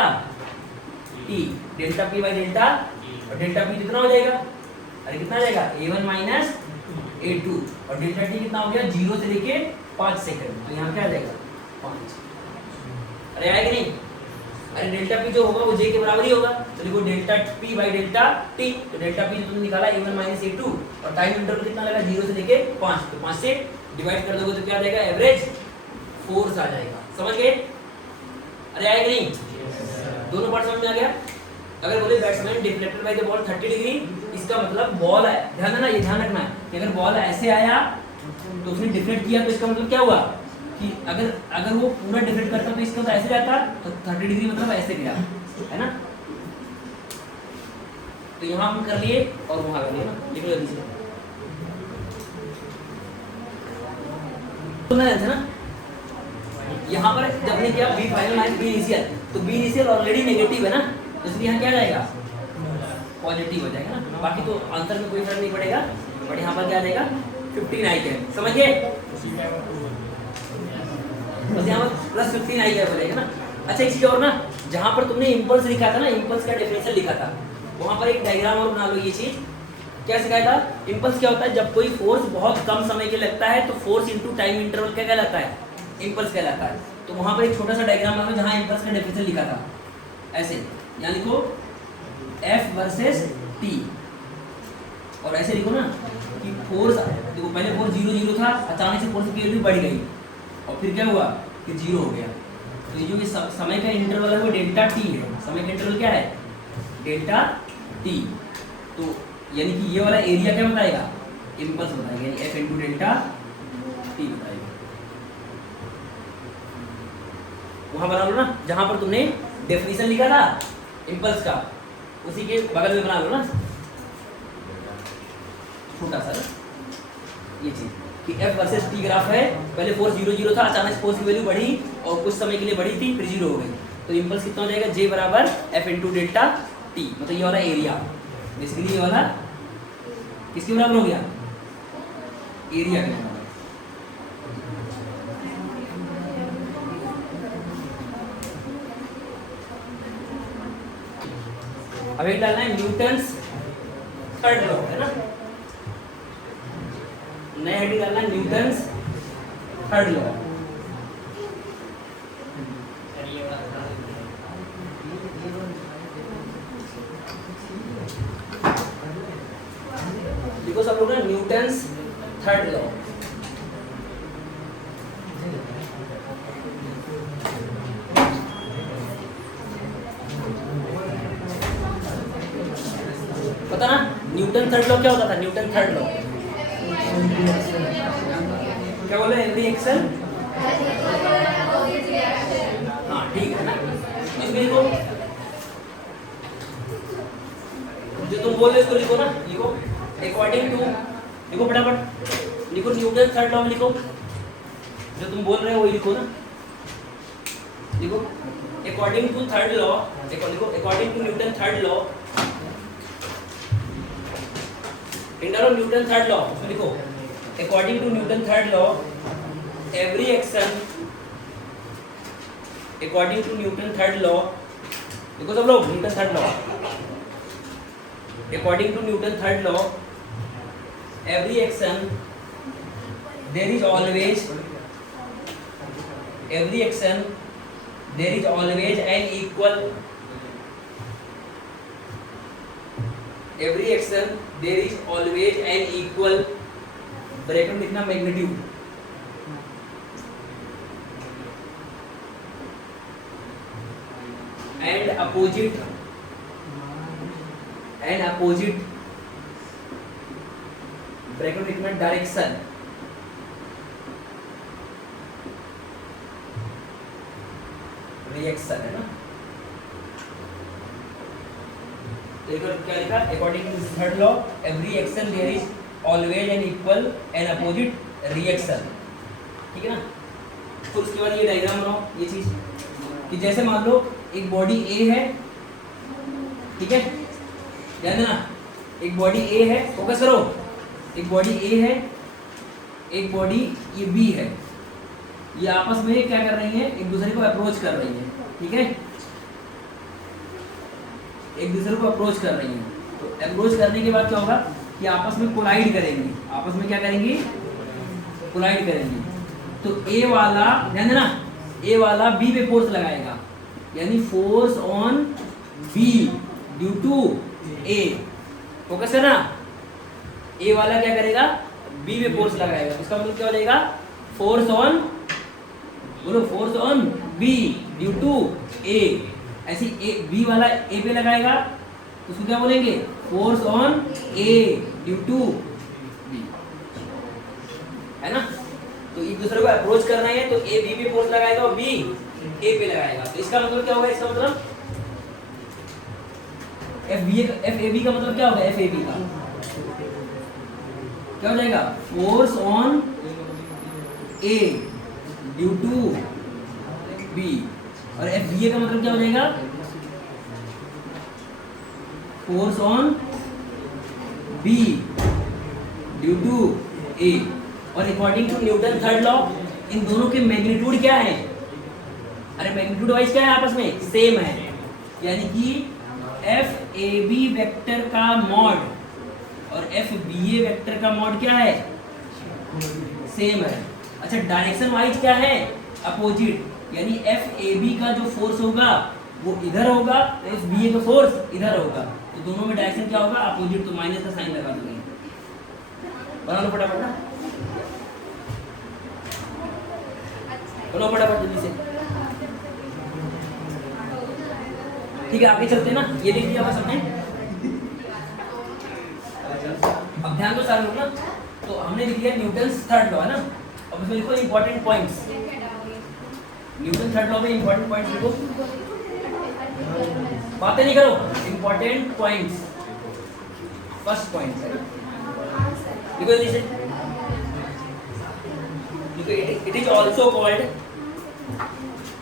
T, delta P by delta, और डेल्टा P कितना हो जाएगा, अरे कितना आ जाएगा A1 माइनस A2, और डेल्टा T कितना हो गया 0 से लेके 5 सेकंड, तो यहाँ क्या आ जाएगा 5। अरे आएगा नहीं, अरे डेल्टा P जो होगा वो J के बराबर ही होगा, तो लिखो delta P by delta T, तो डेल्टा P जो तुमने निकाला A1 माइनस A2, और टाइम इंटरवल कितना लगा 0 से लेके 5, तो 5 से डिवाइड कर दोगे तो क्या आ जाएगा, एवरेज फोर्स आ जाएगा। समझ गए, अरे आएगा नहीं, दोनों पार्ट समझ में आ गया। अगर बोले batsman deflected by the ball 30 degree, इसका मतलब बॉल है, ध्यान देना, ये ध्यान रखना है कि अगर बॉल ऐसे आया तो उसने डिफ्लेक्ट किया, तो इसका मतलब क्या हुआ कि अगर वो पूरा डिफ्लेक्ट करता तो इसका तो ऐसे जाता, तो 30 डिग्री मतलब ऐसे गया, है ना। तो यहाँ हम कर लिए और वहाँ कर लिए ना, लिख लो जल्दी से। ना यहाँ पर जब ने किया B final minus B initial, तो बी इनिशियल ऑलरेडी नेगेटिव है ना, तो इसलिए यहाँ क्या जाएगा, पॉजिटिव हो जाएगा ना। बाकी तो आंसर में कोई फर्क नहीं पड़ेगा, बट यहाँ पर क्या आ जाएगा 15 आई है, समझ गए, बस यहाँ पर प्लस 15 आई है बोलेगा ना। अच्छा एक चीज और ना, जहाँ पर तुमने इम्पल्स लिखा था ना, इम्पल्स का डेफिनेशन लिखा था, वहाँ पर एक डायग्राम और बना लो। ये चीज क्या सिखाया था, इम्पल्स क्या होता है, जब कोई फोर्स बहुत कम समय के लगता है तो फोर्स इनटू टाइम इंटरवल क्या कहलाता है, इम्पल्स कहलाता है। तो वहाँ पर एक छोटा सा डायग्राम बना लो जहाँ इम्पल्स का डेफिनेशन लिखा था, ऐसे यहाँ लिखो F वर्सेस T, और ऐसे लिखो ना कि फोर्स, देखो पहले फोर्स 0 0 था, अचानक से फोर्स की वैल्यू बढ़ गई और फिर क्या हुआ कि 0 हो गया। तो ये जो समय का इंटरवल है वो डेल्टा T है, समय का इंटरवल क्या है, डेल्टा T। तो यानी कि ये वाला एरिया क्या बताएगा, इम्पल्स बताएगा, यानी F इंटू डेल्टा T बताएगा। वहां बना लो ना जहां पर तुमने डेफिनेशन लिखा था इम्पल्स का, उसी के बगल में बना लो ना छोटा सा ये चीज कि F वर्सेस T ग्राफ है, पहले फोर्स 0 0 था, अचानक फोर्स की वैल्यू बढ़ी और कुछ समय के लिए बढ़ी थी, फिर 0 हो गई। तो इम्पल्स कितना हो जाएगा, J बराबर F इंटू डेल्टा टी, मतलब ये वाला एरिया बेसिकली ये वाला किसके बराबर हो गया, एरिया के बराबर। अब एक डालना है न्यूटन्स थर्ड लॉ, है ना, नया हेडिंग डालना है न्यूटन्स थर्ड लॉ। देखो सब लोग ना न्यूटन्स थर्ड लॉ, पता ना न्यूटन थर्ड लॉ क्या होता था, न्यूटन थर्ड लॉ क्या बोले, एवरी एक्शन, हाँ ठीक है ना, इसमें लिखो जो तुम बोल रहे हो उसको लिखो ना, लिखो अकॉर्डिंग टू, लिखो फटाफट लिखो न्यूटन थर्ड लॉ में लिखो, जो तुम बोल रहे हो वही लिखो ना, लिखो अकॉर्डिंग टू थर्ड लॉ, लिखो according to Newton third law, inter Newton third law, उसमें लिखो according to Newton third law every action, according to Newton third law, देखो सब लोग Newton third law, according to Newton third law every action there is always, every action there is always an equal, every action there is always an equal, bracket में लिखना magnitude, and opposite bracket में लिखना direction, reaction है ना, क्या लिखा, according to third law every action there is always an equal and opposite reaction, ठीक है ना। तो उसके बाद ये डायग्राम बनाओ, ये चीज कि जैसे मान लो एक बॉडी ए है, ठीक है, ध्यान देना, एक बॉडी ए है, फोकस करो, एक बॉडी ए है, एक बॉडी ये बी है, ये आपस में क्या कर रही है, एक दूसरे को अप्रोच कर रही है, ठीक है, एक दूसरे को अप्रोच कर रही हैं। तो अप्रोच करने के बाद क्या होगा कि आपस में कोलाइड करेंगी, आपस में क्या करेंगी, कोलाइड करेंगी। तो ए वाला, ध्यान देना, ए वाला बी पे फोर्स लगाएगा, यानी force on B due to A, focus है ना, ए वाला क्या करेगा, बी पे फोर्स लगाएगा, इसका मतलब क्या हो जाएगा, फोर्स ऑन, बोलो force on B due to A, ऐसी ए बी वाला ए पे लगाएगा तो उसको क्या बोलेंगे, force on A due to B, है ना। तो एक दूसरे को अप्रोच करना है तो ए बी पे फोर्स लगाएगा और बी ए पे लगाएगा, तो इसका मतलब क्या होगा, इसका मतलब एफ ए बी का मतलब क्या होगा, एफ ए बी का क्या हो जाएगा, force on A due to B, और एफ बी ए का मतलब क्या हो जाएगा, force on B due to A. और according to Newton third law इन दोनों के मैग्नीट्यूड क्या है, अरे मैग्नीट्यूड वाइज क्या है, आपस में सेम है, यानी कि एफ ए बी वेक्टर का मॉड और एफ बी ए वेक्टर का मॉड क्या है, सेम है। अच्छा डायरेक्शन वाइज क्या है, अपोजिट, यानी एफ ए बी का जो फोर्स होगा वो इधर होगा, एफ बी ए का फोर्स इधर होगा, तो दोनों में डायरेक्शन क्या होगा, अपोजिट, तो माइनस का साइन लगा दोगे, बना लो फटाफट ना, बनाओ फटाफट जल्दी से, ठीक है, आगे चलते हैं ना, ये देख लिया सबने, अब ध्यान दो सारे लोग ना, तो हमने लिख लिया न्यूटन्स थर्ड लॉ है ना, अब इसमें लिखो important points, Newton third law में इंपॉर्टेंट पॉइंट्स लिखो, बातें नहीं करो, इंपॉर्टेंट पॉइंट्स, फर्स्ट पॉइंट है ना, लिखो जल्दी से, लिखो इट इज ऑल्सो कॉल्ड,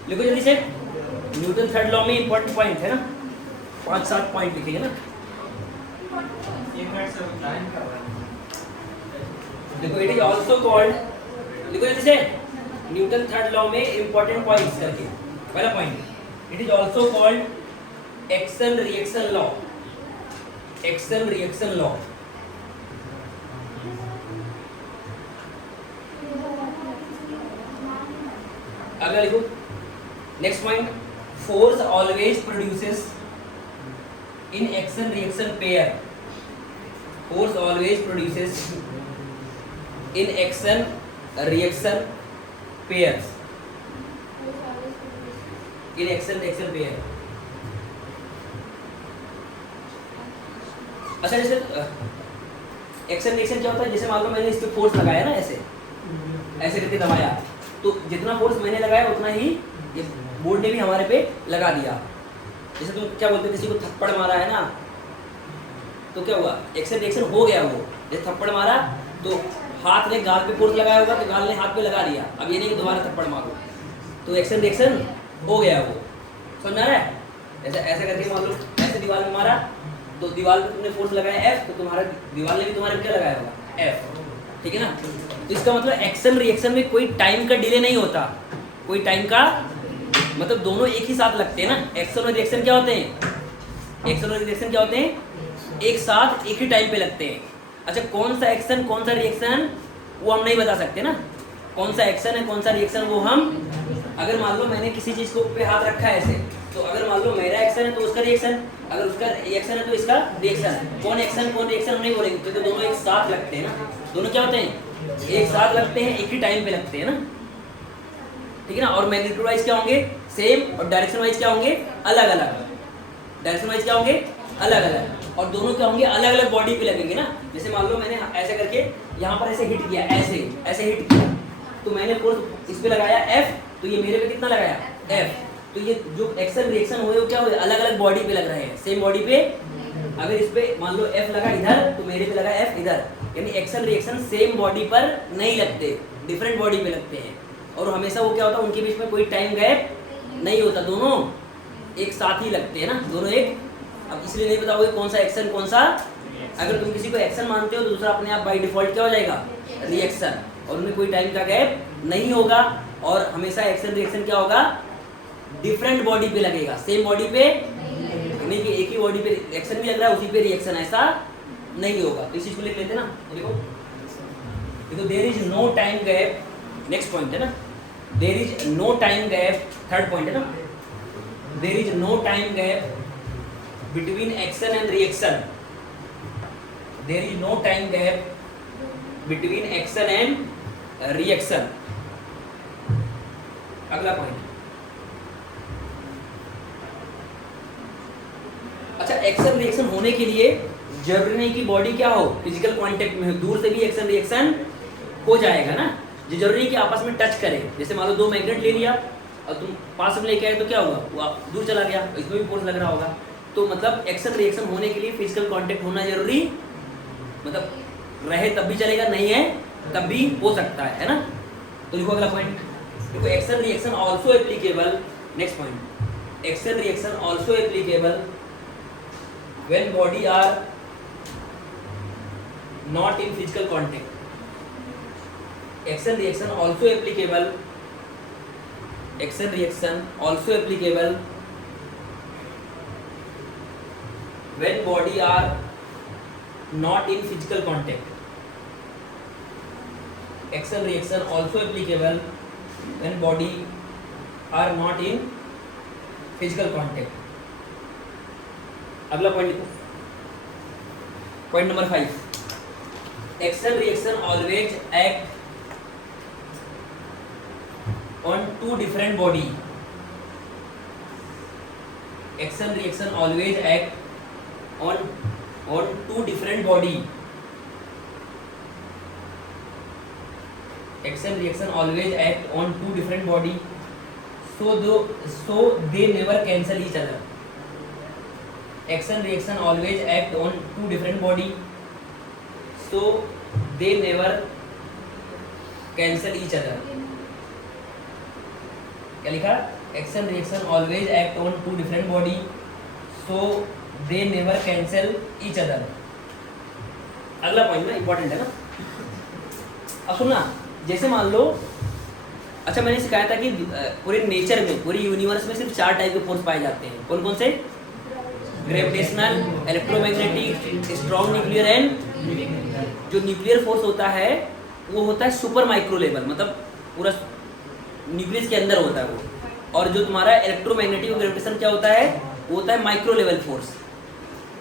लिखो जल्दी से, न्यूटन थर्ड लॉ में इंपॉर्टेंट पॉइंट है ना, 5-7 पॉइंट लिखेंगे ना। एक मिनट से टाइम कर रहा है। देखो इट इज ऑल्सो कॉल्ड, देखो जैसे न्यूटन थर्ड लॉ में इंपॉर्टेंट पॉइंट्स करके, पहला point it is also called action reaction law, action reaction law. अगला लिखो next point, force always produces in action reaction pair, force always produces in action reaction pairs, in action reaction pair। अच्छा जैसे action reaction क्या होता है, जैसे मान लो मैंने इस पे फोर्स लगाया ना, ऐसे ऐसे करके दबाया, तो जितना फोर्स मैंने लगाया उतना ही ये बोर्ड ने भी हमारे पे लगा दिया। जैसे तुम क्या बोलते हो, किसी को थप्पड़ मारा है ना, तो क्या हुआ, एक्शन रिएक्शन हो गया। वो जैसे थप्पड़ मारा तो हाथ ने गाल पे फोर्स लगाया होगा, तो गाल ने हाथ पे लगा दिया, अब ये नहीं कि दोबारा थप्पड़ मारो, तो एक्शन रिएक्शन हो गया। वो समझ आ रहा है? ऐसे ऐसे करके मान लो ऐसे दीवार में मारा, तो दीवार पे तुमने फोर्स लगाया F, तो तुम्हारा दीवार ने भी तुम्हारे पे क्या लगाया होगा F, ठीक है ना। तो इसका मतलब एक्शन रिएक्शन में कोई टाइम का डिले नहीं होता, कोई टाइम का मतलब दोनों एक ही साथ लगते हैं ना। एक्शन और रिएक्शन क्या होते हैं, एक्शन और रिएक्शन क्या होते हैं, एक साथ एक ही टाइम पे लगते हैं। अच्छा कौन सा एक्शन कौन सा रिएक्शन वो हम नहीं बता सकते ना, कौन सा एक्शन है कौन सा रिएक्शन वो हम, अगर मान लो मैंने किसी चीज को पे हाथ रखा है ऐसे, तो अगर मान लो मेरा एक्शन है तो उसका रिएक्शन, अगर उसका रिएक्शन है तो इसका रिएक्शन, कौन एक्शन कौन रिएक्शन हम नहीं बोलेंगे, क्योंकि दोनों एक साथ लगते हैं ना, दोनों क्या होते हैं, एक साथ लगते हैं, एक ही टाइम पे लगते हैं ना, ठीक है ना। और मैग्नीट्यूड वाइज क्या होंगे, सेम, और डायरेक्शन वाइज क्या होंगे, अलग अलग, डायरेक्शन वाइज क्या होंगे, अलग अलग, और दोनों क्या होंगे, अलग अलग बॉडी पे लगेंगे ना। जैसे मान लो मैंने ऐसे करके यहाँ पर ऐसे हिट किया, ऐसे ऐसे हिट किया, तो मैंने फोर्स इस पे लगाया F, तो ये मेरे पे कितना लगाया F, तो ये जो एक्शन रिएक्शन हुए वो क्या हुए, अलग अलग बॉडी पे लग रहे हैं, सेम बॉडी पे। अगर इस पे मान लो F लगा इधर, तो मेरे पे लगा F इधर, यानी एक्शन रिएक्शन सेम बॉडी पर नहीं लगते, डिफरेंट बॉडी पे लगते हैं। और हमेशा वो क्या होता है, उनके बीच में कोई टाइम गैप नहीं होता, दोनों एक साथ ही लगते हैं ना, दोनों एक। अब इसलिए नहीं बताओगे कौन सा एक्शन कौन सा, अगर तुम किसी को एक्शन मानते हो तो दूसरा अपने आप बाय डिफॉल्ट क्या हो जाएगा, रिएक्शन, और उनमें कोई टाइम का गैप नहीं होगा, और हमेशा एक्शन रिएक्शन क्या होगा, डिफरेंट बॉडी पे लगेगा, सेम बॉडी पे नहीं कि एक ही बॉडी पे एक्शन भी लग रहा है उसी पे रिएक्शन, ऐसा नहीं होगा। तो इस चीज को लिख लेते हैं ना, देखो देखो there is no time gap, next point है ना, there is no time gap, third point है ना, there is no time gap between action and reaction, there is no time gap between action and reaction। अगला point, अच्छा action reaction होने के लिए जरूरी नहीं कि बॉडी क्या हो, फिजिकल कांटेक्ट में हो, दूर से भी एक्शन रिएक्शन हो जाएगा ना, जो जरूरी है कि आपस में टच करें। जैसे मान लो दो मैग्नेट ले लिया और तुम पास में लेके आए, तो क्या हुआ, वो आप दूर चला गया, इसमें भी फोर्स लग रहा होगा। तो मतलब एक्शन रिएक्शन होने के लिए फिजिकल कांटेक्ट होना जरूरी, मतलब रहे तब भी चलेगा, नहीं है तब भी हो सकता है ना। तो लिखो अगला पॉइंट, देखो action reaction also applicable, next point, action reaction also applicable when body are not in physical contact, action reaction also applicable, action reaction also applicable when body are not in physical contact, action reaction also applicable when body are not in physical contact। अगला point लिखो, point number 5, action reaction always act on two different body, action reaction always act on two different body, action reaction always act on two different body, so they never cancel each other, action reaction always act on two different body, so they never cancel each other। क्या लिखा, action reaction always act on two different body, so they never cancel each other. अगला point ना important है ना। अब सुनना, जैसे मान लो, अच्छा मैंने सिखाया था कि पूरे नेचर में, पूरे यूनिवर्स में सिर्फ 4 टाइप के फोर्स पाए जाते हैं। कौन कौन से? Gravitational, electromagnetic, strong nuclear and. जो न्यूक्लियर फोर्स होता है वो होता है सुपर माइक्रो लेवल, मतलब पूरा न्यूक्लियस के अंदर होता है वो। और जो तुम्हारा इलेक्ट्रोमैग्नेटिक और ग्रेविटेशन क्या होता है, वो होता है माइक्रो लेवल फोर्स।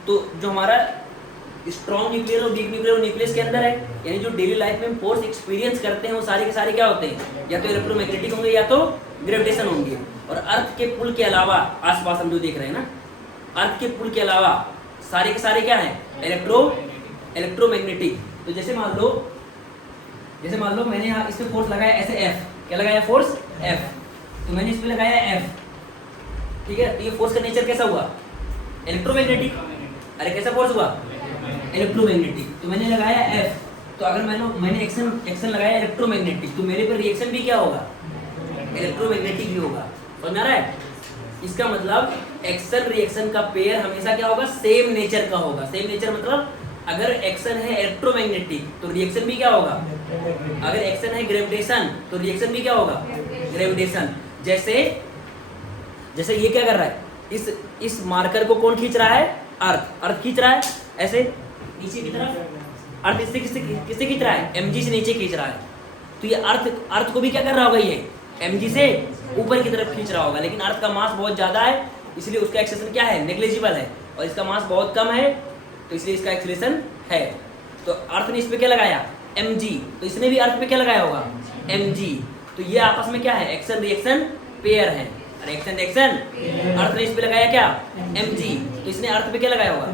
तो जो हमारा स्ट्रॉन्ग न्यूक्लियर और वीक न्यूक्लियर न्यूक्लियस के अंदर है, यानी जो डेली लाइफ में फोर्स एक्सपीरियंस करते हैं वो सारे के सारे क्या होते हैं, या तो इलेक्ट्रोमैग्नेटिक होंगे या तो ग्रेविटेशन होंगे। और अर्थ के पुल के अलावा आसपास हम जो देख रहे हैं ना, अर्थ के पुल के अलावा सारे के सारे क्या हैं, इलेक्ट्रोमैग्नेटिक। तो जैसे मान लो मैंने यहाँ इस पे फोर्स लगाया ऐसे F, क्या लगाया फोर्स F, तो मैंने इस पे लगाया F, ठीक है। तो ये फोर्स का नेचर कैसा हुआ, इलेक्ट्रोमैग्नेटिक। अरे कैसा फोर्स हुआ, इलेक्ट्रोमैग्नेटिक। तो मैंने लगाया F, तो अगर मैंने एक्शन लगाया इलेक्ट्रोमैग्नेटिक, तो मेरे पर रिएक्शन भी क्या होगा, इलेक्ट्रोमैग्नेटिक भी होगा। समझ में आ रहा है? इसका मतलब एक्शन रिएक्शन का पेयर हमेशा क्या होगा, सेम नेचर का होगा। सेम नेचर मतलब अगर एक्शन है इलेक्ट्रोमैग्नेटिक तो रिएक्शन भी क्या होगा, अगर एक्शन है ग्रेविटेशन तो रिएक्शन भी क्या होगा, ग्रेविटेशन। जैसे ये क्या कर रहा है, इस मार्कर को कौन खींच रहा है, अर्थ खींच रहा है ऐसे नीचे की तरफ। अर्थ इससे किससे खींच रहा है, mg से नीचे खींच रहा है। तो ये अर्थ को भी क्या कर रहा होगा, ये mg से ऊपर की तरफ खींच रहा होगा। लेकिन अर्थ का मास बहुत ज़्यादा है, इसलिए उसका एक्सेलेरेशन क्या है, नेग्लिजिबल है। और इसका मास बहुत कम है, तो इसलिए इसका एक्सेलेरेशन है। तो अर्थ ने इस पे क्या लगाया, mg, तो इसने भी अर्थ पे क्या लगाया होगा, mg। तो ये आपस में क्या है, एक्शन रिएक्शन पेयर है। एक्शन रिएक्शन, अर्थ ने इस पे लगाया क्या, mg, तो इसने अर्थ पे क्या लगाया होगा,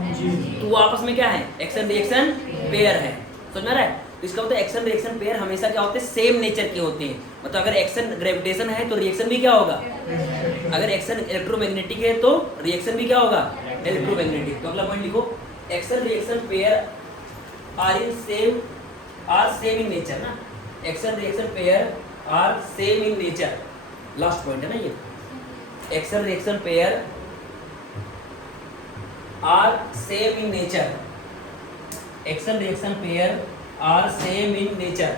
तो वो आपस में क्या है, एक्शन रिएक्शन पेयर है। समझ में आ रहा है? तो इसका मतलब एक्शन रिएक्शन पेयर हमेशा क्या होते हैं, सेम नेचर के होते हैं। मतलब अगर एक्शन ग्रेविटेशन है तो रिएक्शन भी क्या होगा, अगर एक्शन इलेक्ट्रोमैग्नेटिक है तो रिएक्शन भी क्या होगा, इलेक्ट्रोमैग्नेटिक। तो अगला पॉइंट लिखो, action reaction pair are same in nature ना। Action reaction pair are same in nature, last point है ना ये। Action reaction pair are same in nature, action reaction pair are same in nature,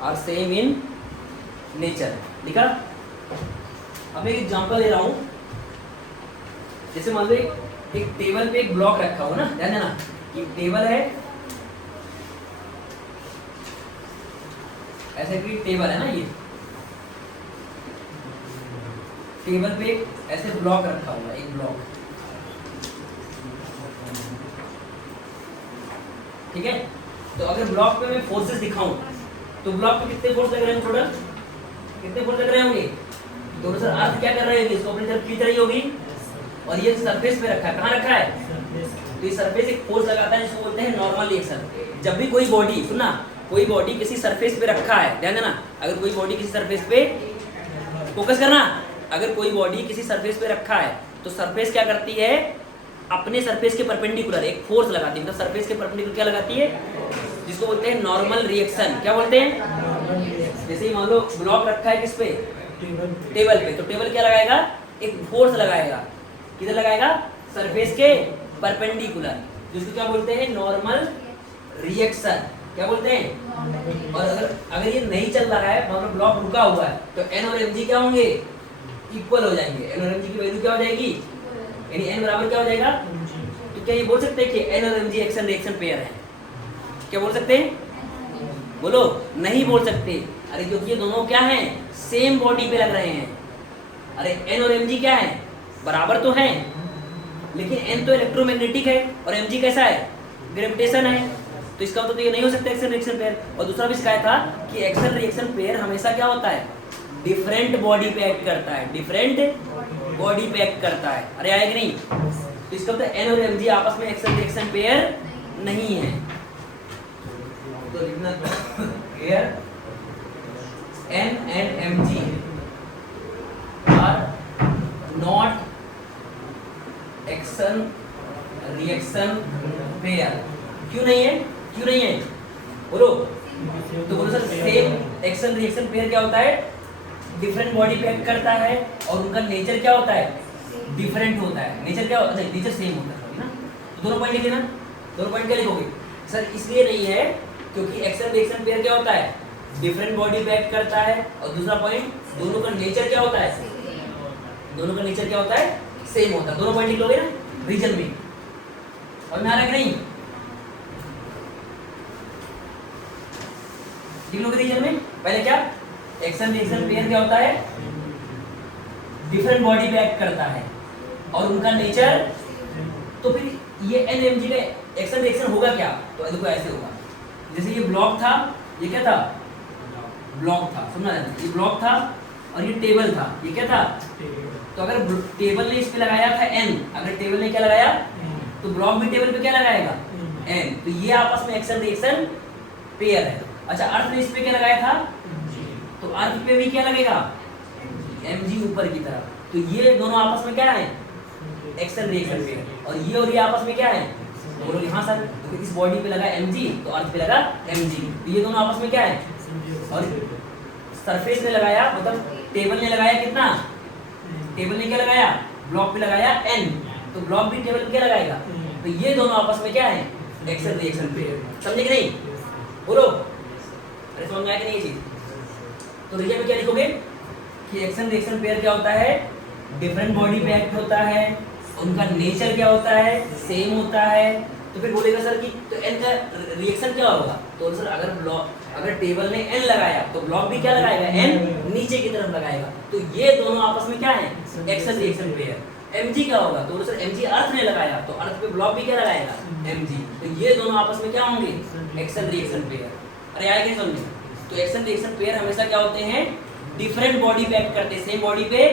are same in nature. लिखा? अब एक example ले रहा हूं। जैसे मान लो एक टेबल पे एक ब्लॉक रखा हुआ ना, ध्यान देना, ये टेबल है, ऐसे कि टेबल है ना, ये टेबल पे ऐसे ब्लॉक रखा हुआ है, एक ब्लॉक, ठीक है। तो अगर ब्लॉक पे मैं फोर्सेस दिखाऊं तो ब्लॉक पे कितने फोर्स लग रहे हैं, टोटल कितने फोर्स लग रहे होंगे, दोनों सर। अर्थ क्या कर रहे होंगे, इसको अपनी तरफ खींच रही होगी, और ये सरफेस पे रखा है। कहाँ रखा है, तो ये सरफेस एक फोर्स लगाता है जिसको बोलते हैं नॉर्मल रिएक्शन। जब भी कोई बॉडी, सुनना, कोई बॉडी किसी सरफेस पे रखा है, ध्यान देना, अगर कोई बॉडी किसी सरफेस पे, फोकस करना, अगर कोई बॉडी किसी सरफेस पे रखा है तो सरफेस क्या करती है, अपने सरफेस के परपेंडिकुलर एक फोर्स लगाती है। मतलब सरफेस के परपेंडिकुलर क्या लगाती है, जिसको बोलते हैं नॉर्मल रिएक्शन। क्या बोलते हैं, जैसे ही मान लो ब्लॉक रखा है किस पे, टेबल पे, तो टेबल क्या लगाएगा, एक फोर्स लगाएगा। किधर लगाएगा, सरफेस के परपेंडिकुलर, जिसको क्या बोलते हैं, नॉर्मल रिएक्शन। क्या बोलते हैं। और अगर ये नहीं चल रहा है, मान लो ब्लॉक रुका हुआ है, तो n और mg क्या होंगे, इक्वल हो जाएंगे। n और mg की वैल्यू क्या हो जाएगी, यानी n बराबर क्या हो जाएगा। तो क्या ये बोल सकते हैं कि n और mg एक्शन रिएक्शन पेयर है, क्या बोल सकते हैं, बोलो, नहीं बोल सकते। अरे क्योंकि ये दोनों क्या हैं, सेम बॉडी पे लग रहे हैं। अरे n और mg क्या है, बराबर तो हैं, लेकिन n तो इलेक्ट्रोमैग्नेटिक है और mg कैसा है, ग्रेविटेशन है। तो इसका मतलब तो ये नहीं हो सकता एक्शन रिएक्शन पेयर। और दूसरा भी सिखाया था कि एक्शन रिएक्शन पेयर हमेशा क्या होता है, डिफरेंट बॉडी पे एक्ट करता है, डिफरेंट बॉडी पे एक्ट करता है। अरे आए कि नहीं। तो इसका मतलब n और mg आपस में एक्शन रिएक्शन पेयर नहीं है। तो लिखना pair n and mg are not action reaction pair. क्यों नहीं है, क्यों नहीं है, बोलो। तो बोलो sir, same action reaction pair क्या होता है, डिफरेंट बॉडी पे एक्ट करता है और उनका नेचर क्या होता है, डिफरेंट होता है। नेचर क्या होता है? नेचर सेम होता है ना। तो दोनों पॉइंट लिख देना। दोनों पॉइंट क्या लिखोगे सर? इसलिए नहीं है क्योंकि एक्शन रिएक्शन पेयर क्या होता है? डिफरेंट बॉडी पे एक्ट करता है। और दूसरा पॉइंट, दोनों का नेचर क्या होता है? दोनों का नेचर क्या होता है? सेम होता है। दोनों पॉइंट लिख लोगे ना रीजन में। और में आ रहा है कि नहीं? लिख लोगे रीजन में। पहले क्या? एक्शन रिएक्शन पेयर क्या होता है? डिफरेंट बॉडी पे एक्ट करता है और उनका नेचर। तो फिर ये एनएमजी का एक्शन रिएक्शन होगा क्या? तो देखो ऐसे होगा, जैसे ये ब्लॉक था, ये क्या था? ब्लॉक था, समझना है? ये ब्लॉक था और ये टेबल था, ये क्या था? तो अगर टेबल ने इस पे लगाया था एन, अगर टेबल ने क्या लगाया तो ब्लॉक भी टेबल पे क्या लगाएगा? एन। तो ये आपस में एक्शन रिएक्शन पेयर है। अच्छा, अर्थ ने इस पे क्या लगाया था? तो अर्थ पे भी क्या लगेगा? mg ऊपर की तरफ। तो ये दोनों आपस में क्या है? Action reaction pair. और ये आपस में क्या है? बोलोगे हाँ सर, तो इस बॉडी पे लगा mg तो अर्थ पे लगा mg, तो ये दोनों आपस में क्या है? और सरफेस ने लगाया, मतलब टेबल ने लगाया कितना? टेबल ने क्या लगाया? ब्लॉक पे लगाया n, तो ब्लॉक भी टेबल पे क्या लगाएगा? तो ये दोनों आपस में क्या है? Action reaction pair. समझे कि नहीं? बोलो, अरे समझ में आया कि नहीं ये चीज? तो रीजन में क्या लिखोगे कि एक्शन रिएक्शन पेयर क्या होता है? डिफरेंट बॉडी पे एक्ट होता है, उनका नेचर क्या होता है? सेम होता है। तो फिर बोलेगा सर कि तो एन का रिएक्शन क्या होगा? तो सर अगर टेबल ने एन लगाया तो ब्लॉक भी क्या लगाएगा? एन नीचे की तरफ लगाएगा। तो ये दोनों आपस में क्या है? Action reaction pair. mg क्या होगा? तो सर mg अर्थ ने लगाया तो अर्थ पे ब्लॉक भी क्या लगाएगा? mg। तो ये दोनों आपस में क्या होंगे? Action reaction pair. अरे आए क्या समझे? तो एक्शन रिएक्शन पेयर हमेशा क्या होते हैं? डिफरेंट बॉडी पे एक्ट करते हैं, सेम बॉडी पे।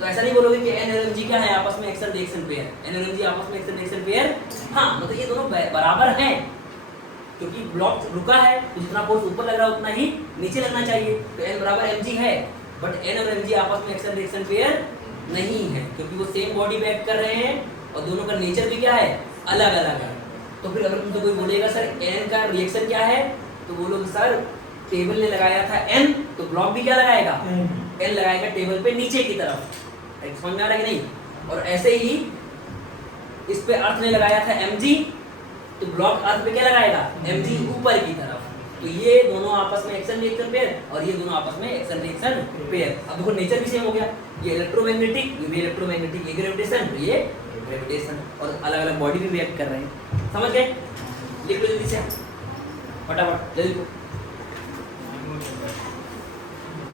तो ऐसा नहीं बोलोगे कि एन और mg क्या है आपस में एक्शन रिएक्शन पेयर? एन और mg आपस में एक्शन रिएक्शन पेयर हाँ, मतलब ये दोनों बराबर हैं, क्योंकि ब्लॉक रुका है तो जितना फोर्स ऊपर लग रहा है उतना ही नीचे लगना चाहिए। तो n बराबर mg है, बट n और mg आपस में एक्शन रिएक्शन पेयर नहीं है, क्योंकि वो सेम बॉडी पे एक्ट कर रहे हैं और दोनों का नेचर भी क्या है? अलग अलग है। तो फिर अगर तुमसे कोई बोलेगा सर n का रिएक्शन क्या है, तो बोलोगे सर टेबल ने लगाया था n, तो ब्लॉक भी क्या लगाएगा? n लगाएगा टेबल पे नीचे की तरफ। समझ में आ रहा है कि नहीं? और ऐसे ही इस पे अर्थ ने लगाया था mg, तो ब्लॉक अर्थ पे क्या लगाएगा? mg ऊपर की तरफ। तो ये दोनों आपस में एक्शन रिएक्शन पेयर और ये दोनों आपस में एक्शन रिएक्शन पेयर। अब देखो नेचर भी सेम हो गया, ये इलेक्ट्रोमैग्नेटिक, ये भी इलेक्ट्रोमैग्नेटिक, ये ग्रेविटेशन, तो ये ग्रेविटेशन, और अलग अलग बॉडी पे रिएक्ट कर रहे हैं। समझ गए? लिख लो जल्दी से, फटाफट जल्दी।